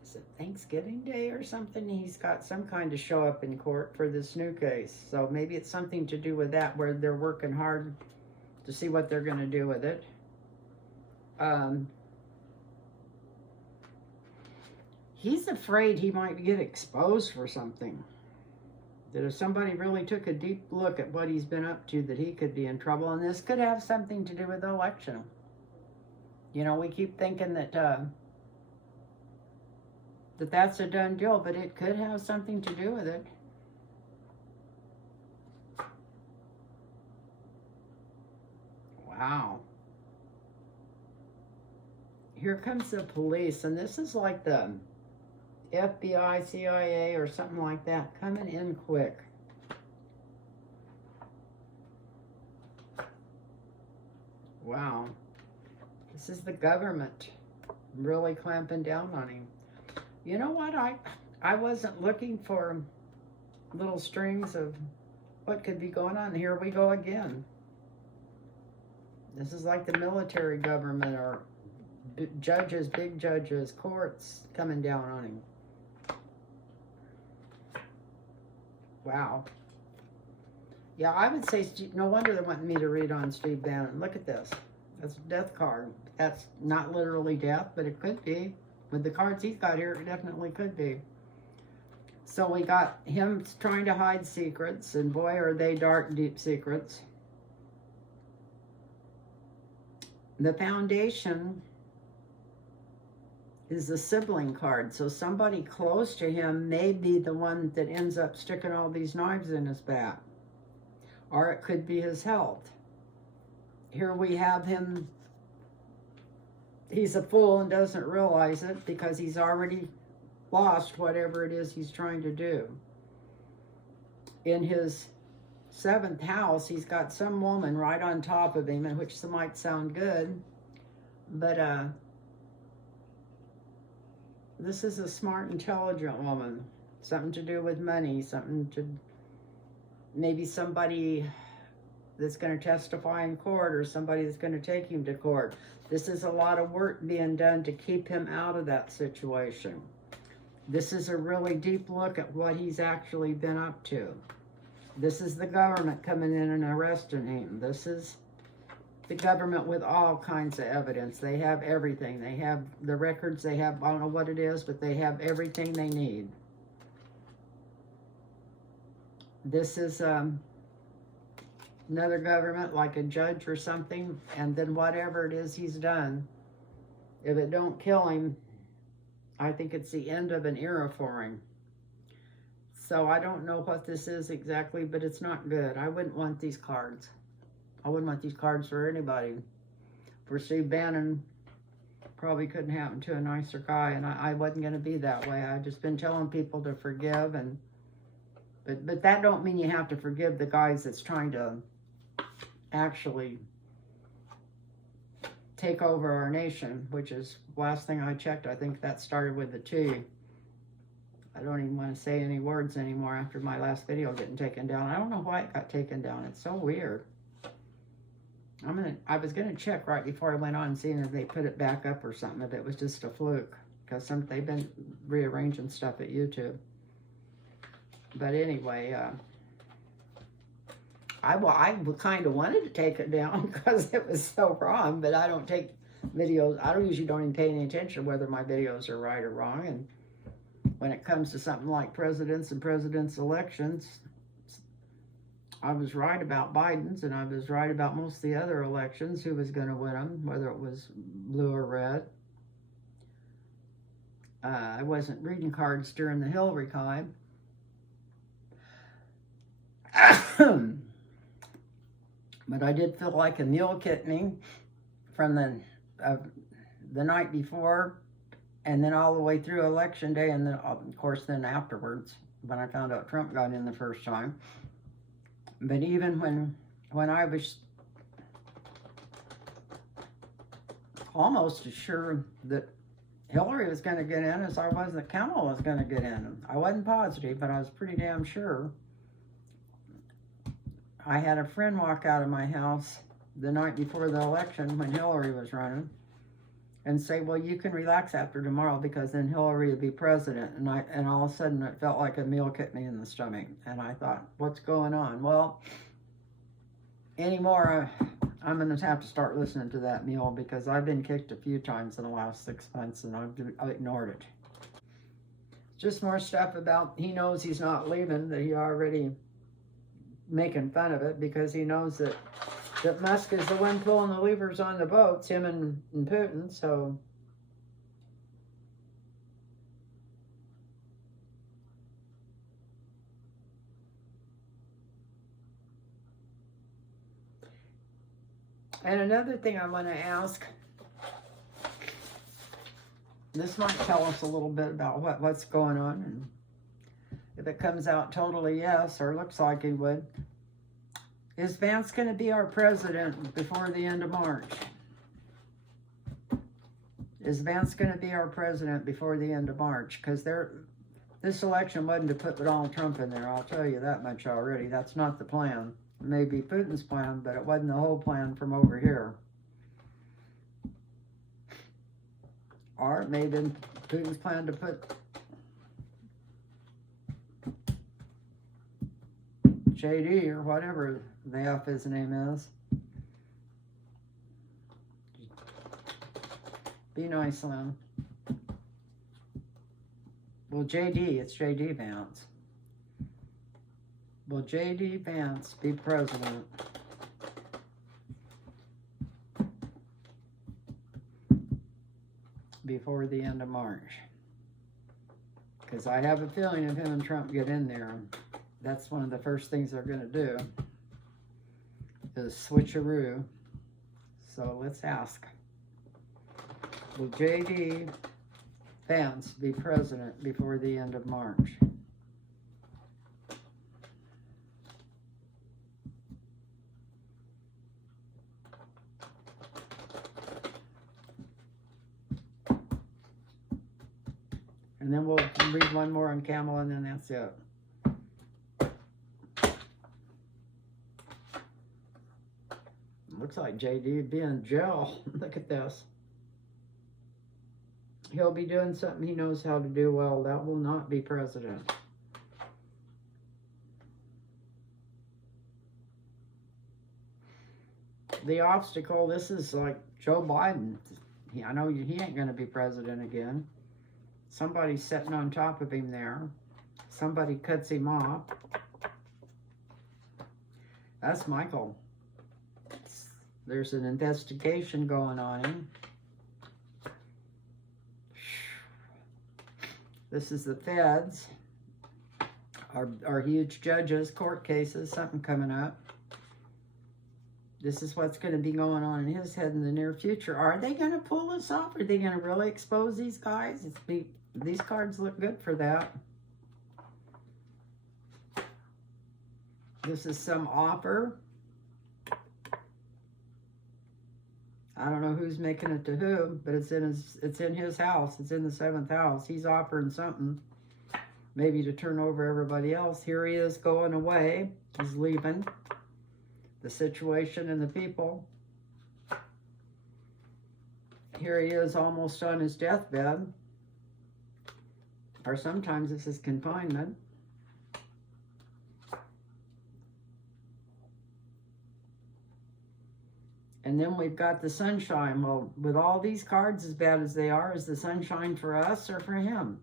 is it Thanksgiving Day or something? He's got some kind of show up in court for this new case. So maybe it's something to do with that, where they're working hard to see what they're going to do with it. He's afraid he might get exposed for something. That if somebody really took a deep look at what he's been up to, that he could be in trouble. And this could have something to do with the election. You know, we keep thinking that that's a done deal, but it could have something to do with it. Wow. Here comes the police, and this is like the FBI, CIA, or something like that, coming in quick. Wow. This is the government really clamping down on him. You know what? I wasn't looking for little strings of what could be going on. Here we go again. This is like the military government, or judges, big judges, courts coming down on him. Wow. Yeah, I would say, no wonder they wanted me to read on Steve Bannon. Look at this. That's a death card. That's not literally death, but it could be. With the cards he's got here, it definitely could be. So we got him trying to hide secrets, and boy, are they dark, deep secrets. The foundation is the sibling card. So somebody close to him may be the one that ends up sticking all these knives in his back. Or it could be his health. Here we have him. He's a fool and doesn't realize it because he's already lost whatever it is he's trying to do. In his 7th house, he's got some woman right on top of him, which might sound good, but this is a smart, intelligent woman. Something to do with money, something to, maybe somebody that's going to testify in court, or somebody that's going to take him to court. This is a lot of work being done to keep him out of that situation. This is a really deep look at what he's actually been up to. This is the government coming in and arresting him. This is the government with all kinds of evidence. They have everything. They have the records. They have, I don't know what it is, but they have everything they need. This is another government, like a judge or something, and then whatever it is he's done, if it don't kill him, I think it's the end of an era for him. So I don't know what this is exactly, but it's not good. I wouldn't want these cards. I wouldn't want these cards for anybody. For Steve Bannon, probably couldn't happen to a nicer guy, and I wasn't going to be that way. I've just been telling people to forgive, and but that don't mean you have to forgive the guys that's trying to actually take over our nation, which is, last thing I checked, I think that started with the T. I don't even want to say any words anymore after my last video getting taken down. I don't know why it got taken down. It's so weird. I was gonna check right before I went on, seeing if they put it back up or something, if it was just a fluke, because they've been rearranging stuff at YouTube. But anyway, I kind of wanted to take it down because it was so wrong, but I don't take videos. I usually don't even pay any attention whether my videos are right or wrong. And when it comes to something like presidents and presidents' elections, I was right about Biden's, and I was right about most of the other elections, who was going to win them, whether it was blue or red. I wasn't reading cards during the Hillary time. But I did feel like a mule kidney from the night before, and then all the way through election day, and then of course then afterwards when I found out Trump got in the first time. But even when I was almost as sure that Hillary was going to get in as I was that Kamala was going to get in. I wasn't positive, but I was pretty damn sure. I had a friend walk out of my house the night before the election when Hillary was running, and say, well, you can relax after tomorrow because then Hillary will be president. And all of a sudden it felt like a meal kicked me in the stomach. And I thought, what's going on? Well, anymore, I'm going to have to start listening to that meal because I've been kicked a few times in the last 6 months and I've ignored it. Just more stuff about, he knows he's not leaving, that he already making fun of it because he knows that Musk is the one pulling the levers on the boats, him and Putin, so. And another thing I want to ask, this might tell us a little bit about what's going on, and if it comes out totally yes, or looks like he would, is Vance going to be our president before the end of March? Is Vance going to be our president before the end of March? Because this election wasn't to put Donald Trump in there, I'll tell you that much already. That's not the plan. It may be Putin's plan, but it wasn't the whole plan from over here. Or it may have been Putin's plan to put JD or whatever the F his name is. Be nice, Lynn. Well, JD, it's JD Vance. Will JD Vance be president before the end of March? Because I have a feeling if him and Trump get in there, that's one of the first things they're going to do, is switcheroo. So let's ask. Will JD Vance be president before the end of March? And then we'll read one more on Kamala, and then that's it. Looks like JD would be in jail. Look at this. He'll be doing something he knows how to do well. That will not be president. The obstacle, this is like Joe Biden. I know he ain't going to be president again. Somebody's sitting on top of him there. Somebody cuts him off. That's Michael. There's an investigation going on him. This is the feds. Our huge judges, court cases, something coming up. This is what's going to be going on in his head in the near future. Are they going to pull this off? Are they going to really expose these guys? These cards look good for that. This is some offer. I don't know who's making it to who, but it's in his house. It's in the 7th house. He's offering something, maybe to turn over everybody else. Here he is going away. He's leaving the situation and the people. Here he is almost on his deathbed. Or sometimes this is confinement. And then we've got the sunshine. Well, with all these cards as bad as they are, is the sunshine for us or for him?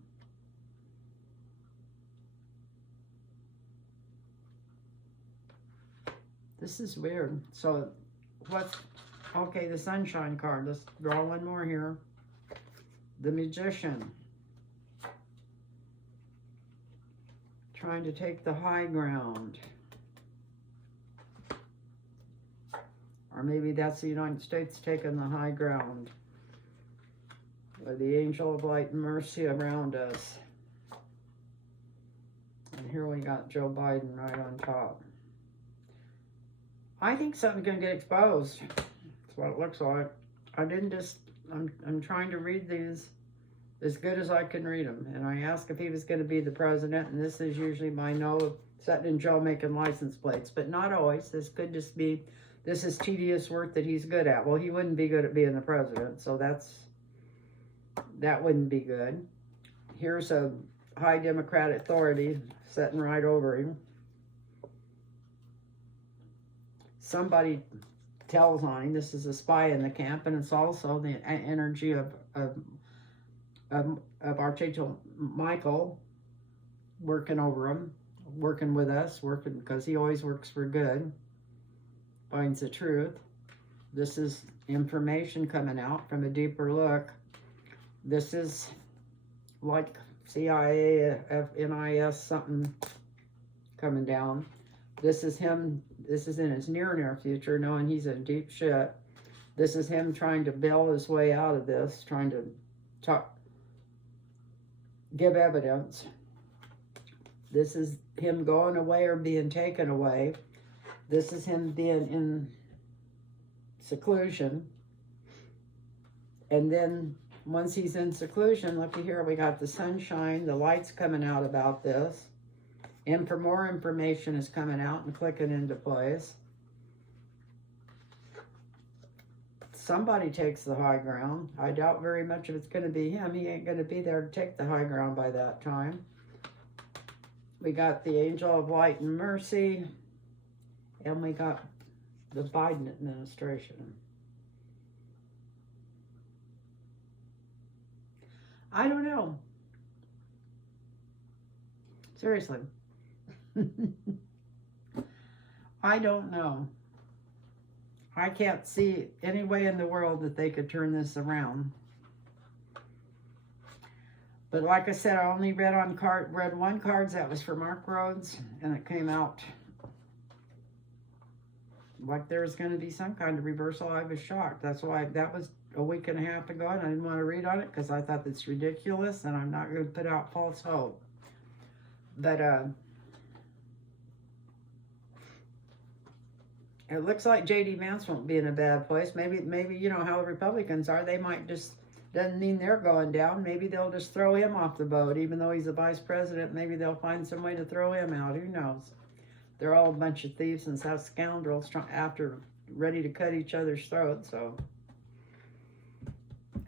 This is weird. So, okay, the sunshine card. Let's draw one more here. The Magician. Trying to take the high ground. Or maybe that's the United States taking the high ground. With the angel of light and mercy around us. And here we got Joe Biden right on top. I think something's going to get exposed. That's what it looks like. I'm trying to read these as good as I can read them. And I asked if he was going to be the president. And this is usually my no, sitting in jail making license plates. But not always. This could just be... This is tedious work that he's good at. Well, he wouldn't be good at being the president, so that's That wouldn't be good. Here's a high Democrat authority sitting right over him. Somebody tells on him. This is a spy in the camp, and it's also the energy of Archangel Michael working over him, working with us, working because he always works for good, finds the truth. This is information coming out from a deeper look. This is like CIA, NIS, something coming down. This is him. This is in his near future, knowing he's in deep shit. This is him trying to bail his way out of this, trying to give evidence. This is him going away or being taken away. This is him being in seclusion. And then once he's in seclusion, looky here, we got the sunshine, the lights coming out about this. And for more information is coming out and clicking into place. Somebody takes the high ground. I doubt very much if it's going to be him. He ain't going to be there to take the high ground by that time. We got the angel of light and mercy. And we got the Biden administration. I don't know. Seriously. I don't know. I can't see any way in the world that they could turn this around. But like I said, I only read one card that was for Mark Rhodes, and it came out like there was going to be some kind of reversal. I was shocked. That's why that was a week and a half ago, and I didn't want to read on it because I thought it's ridiculous, and I'm not going to put out false hope. But it looks like J.D. Vance won't be in a bad place. Maybe you know how the Republicans are. They might just, doesn't mean they're going down. Maybe they'll just throw him off the boat. Even though he's the vice president, maybe they'll find some way to throw him out. Who knows? They're all a bunch of thieves and scoundrels ready to cut each other's throats. So,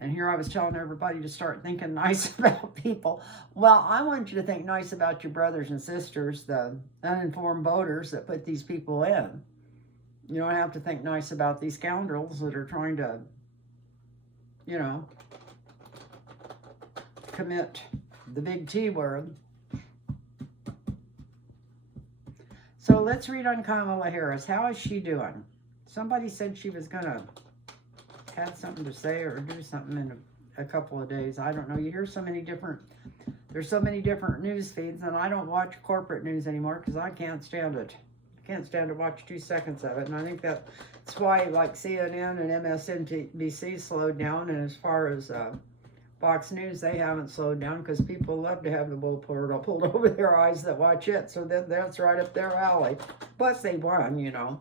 and here I was telling everybody to start thinking nice about people. Well, I want you to think nice about your brothers and sisters, the uninformed voters that put these people in. You don't have to think nice about these scoundrels that are trying to, you know, commit the big T word. So let's read on Kamala Harris. How is she doing? Somebody said she was going to have something to say or do something in a couple of days. I don't know. You hear so many different, there's so many different news feeds, and I don't watch corporate news anymore because I can't stand it. Can't stand to watch 2 seconds of it, and I think that's why like CNN and MSNBC slowed down, and as far as Fox News, they haven't slowed down because people love to have the wool pulled over their eyes that watch it, so that's right up their alley. Plus they won, you know,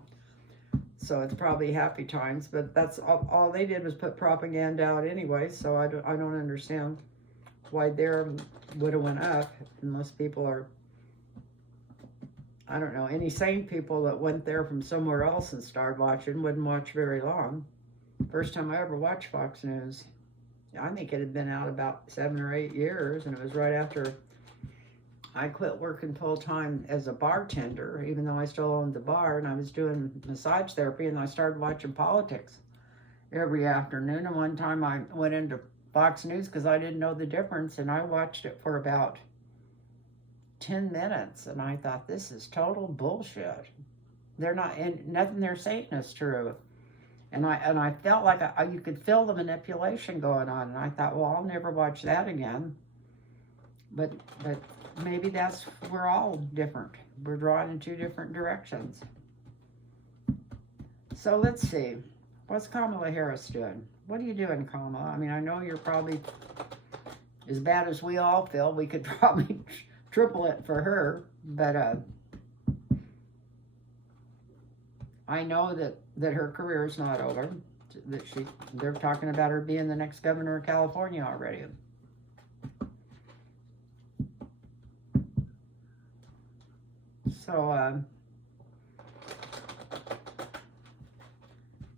so it's probably happy times, but that's all they did was put propaganda out anyway, so I don't understand why their would have went up unless people are, I don't know, any sane people that went there from somewhere else and started watching wouldn't watch very long. First time I ever watched Fox News, I think it had been out about 7 or 8 years, and it was right after I quit working full-time as a bartender, even though I still owned the bar, and I was doing massage therapy, and I started watching politics every afternoon. And one time I went into Fox News because I didn't know the difference, and I watched it for about 10 minutes, and I thought, this is total bullshit. They're not, and nothing they're saying is true. And I felt like you could feel the manipulation going on, and I thought, well, I'll never watch that again. But maybe we're all different. We're drawn in 2 different directions. So let's see. What's Kamala Harris doing? What are you doing, Kamala? I mean, I know you're probably as bad as we all feel. We could probably triple it for her, but I know that her career is not over. That they're talking about her being the next governor of California already. So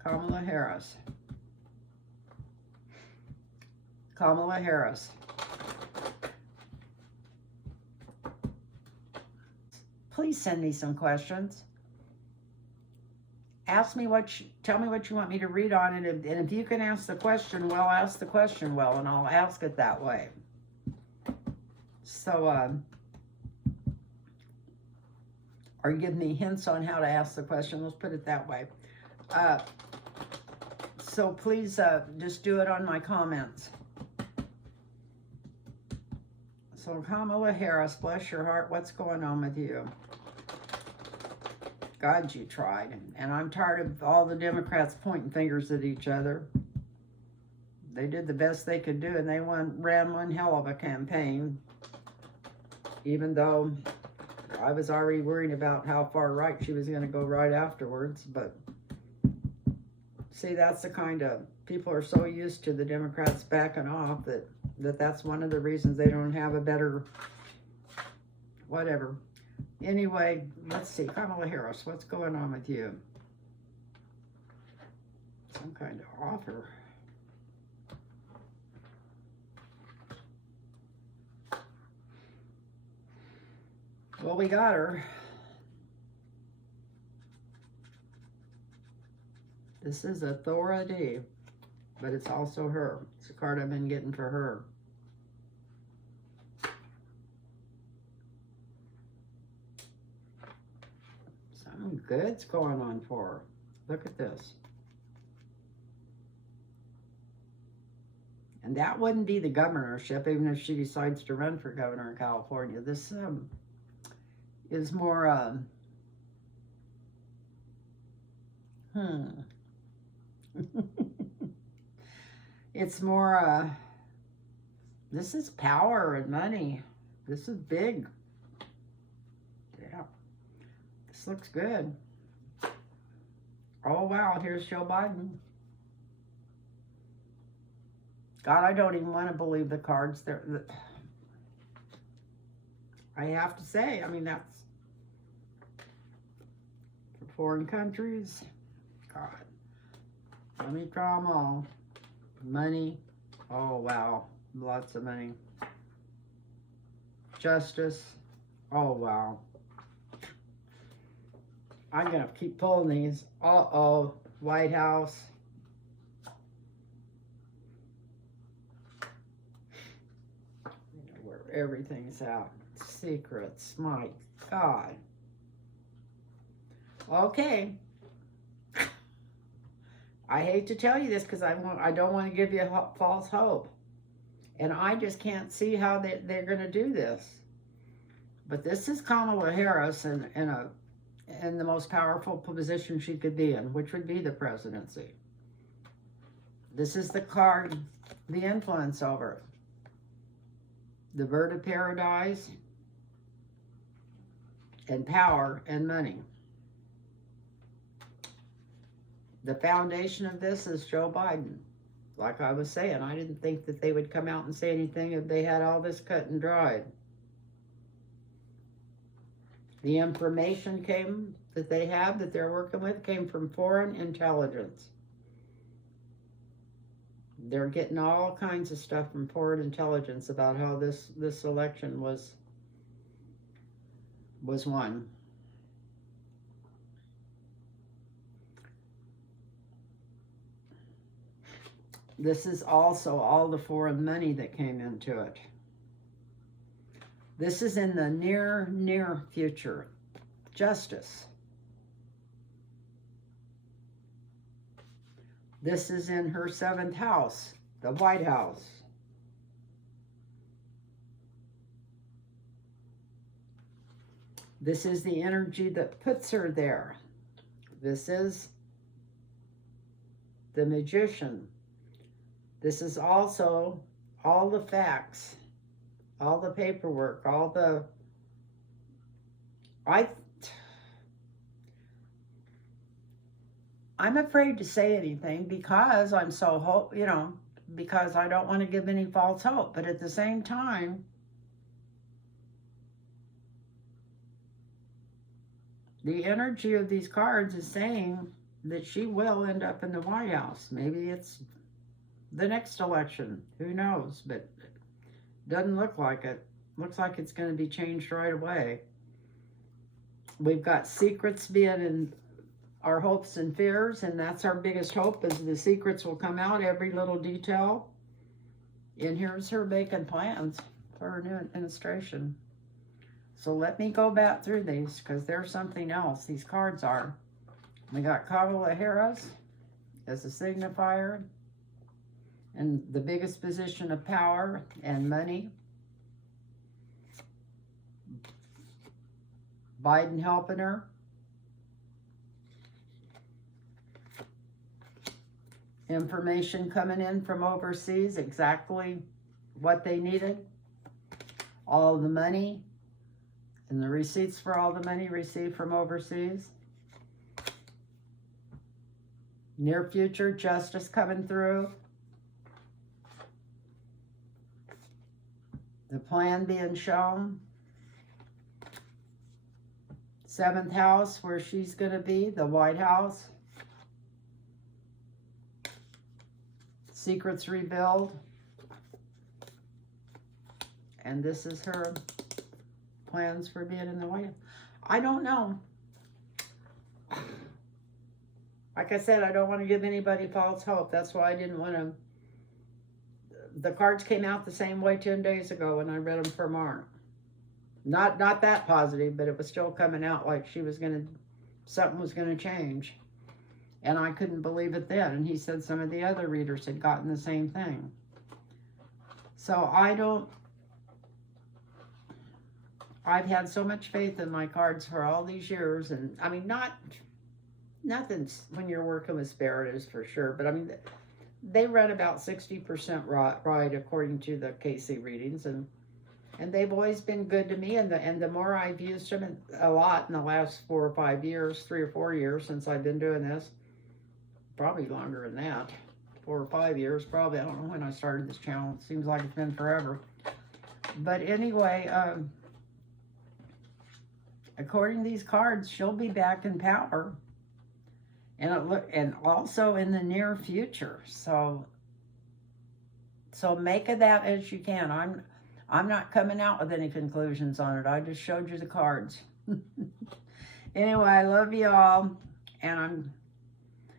Kamala Harris. Kamala Harris. Please send me some questions. Ask me tell me what you want me to read on it, and if you can ask the question well, ask the question well, and I'll ask it that way. So, or give me hints on how to ask the question. Let's put it that way. So please just do it on my comments. So Kamala Harris, bless your heart, what's going on with you? God, you tried. And I'm tired of all the Democrats pointing fingers at each other. They did the best they could do, and they ran one hell of a campaign. Even though I was already worried about how far right she was going to go right afterwards. But see, that's the kind of, people are so used to the Democrats backing off that's one of the reasons they don't have a better, whatever. Anyway, let's see. Kamala Harris, what's going on with you? Some kind of offer. Well, we got her. This is authority, but it's also her. It's a card I've been getting for her. Something good's going on for her. Look at this. And that wouldn't be the governorship, even if she decides to run for governor in California. This is more, it's more, this is power and money. This is big. Yeah. This looks good. Oh, wow. Here's Joe Biden. God, I don't even want to believe the cards there. I have to say, I mean, that's for foreign countries. God. Let me draw them all. Money. Oh, wow. Lots of money. Justice. Oh, wow. I'm going to keep pulling these. Uh-oh. White House. Where everything's out. Secrets. My God. Okay. I hate to tell you this because I don't want to give you false hope. And I just can't see how they're going to do this. But this is Kamala Harris in the most powerful position she could be in, which would be the presidency. This is the card, the influence over it. The bird of paradise and power and money. The foundation of this is Joe Biden. Like I was saying, I didn't think that they would come out and say anything if they had all this cut and dried. The information that they're working with came from foreign intelligence. They're getting all kinds of stuff from foreign intelligence about how this election was won. This is also all the foreign money that came into it. This is in the near future. Justice. This is in her 7th house, the White House. This is the energy that puts her there. This is the Magician. This is also all the facts, all the paperwork, all the... I'm afraid to say anything because I'm so because I don't want to give any false hope. But at the same time, the energy of these cards is saying that she will end up in the White House. Maybe it's the next election. Who knows? But it doesn't look like it. Looks like it's going to be changed right away. We've got secrets being in our hopes and fears, and that's our biggest hope, is the secrets will come out, every little detail. And here's her making plans for her new administration. So let me go back through these, because there's something else. These cards are. We got Kamala Harris as a signifier, and the biggest position of power and money. Biden helping her. Information coming in from overseas, exactly what they needed. All the money and the receipts for all the money received from overseas. Near future, justice coming through. The plan being shown. 7th house, where she's going to be, the White House. Secrets revealed. And this is her plans for being in the White House. I don't know. Like I said, I don't want to give anybody false hope. That's why I didn't want to. The cards came out the same way 10 days ago when I read them for Mark. Not that positive, but it was still coming out like something was gonna change. And I couldn't believe it then. And he said some of the other readers had gotten the same thing. So I've had so much faith in my cards for all these years. And I mean, nothing's, when you're working with spirit, is for sure. But I mean, they read about 60% right according to the KC readings. And they've always been good to me, and the more I've used them a lot in the last 4 or 5 years, 3 or 4 years since I've been doing this, probably longer than that, 4 or 5 years, probably. I don't know when I started this channel. It seems like it's been forever. But anyway, according to these cards, she'll be back in power, and also in the near future. So make of that as you can. I'm not coming out with any conclusions on it. I just showed you the cards. Anyway, I love you all. And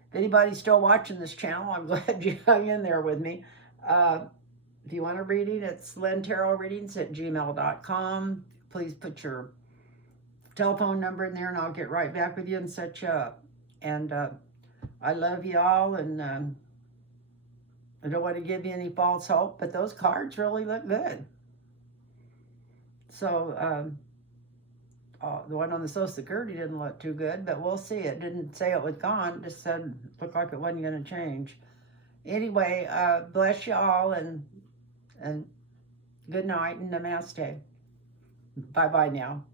if anybody's still watching this channel, I'm glad you hung in there with me. If you want a reading, it's lynntarotreadings@gmail.com. Please put your telephone number in there, and I'll get right back with you and set you up. And I love you all, and I don't want to give you any false hope, but those cards really look good. So, the one on the Social Security didn't look too good, but we'll see. It didn't say it was gone. It just said it looked like it wasn't going to change. Anyway, bless you all, and good night and namaste. Bye-bye now.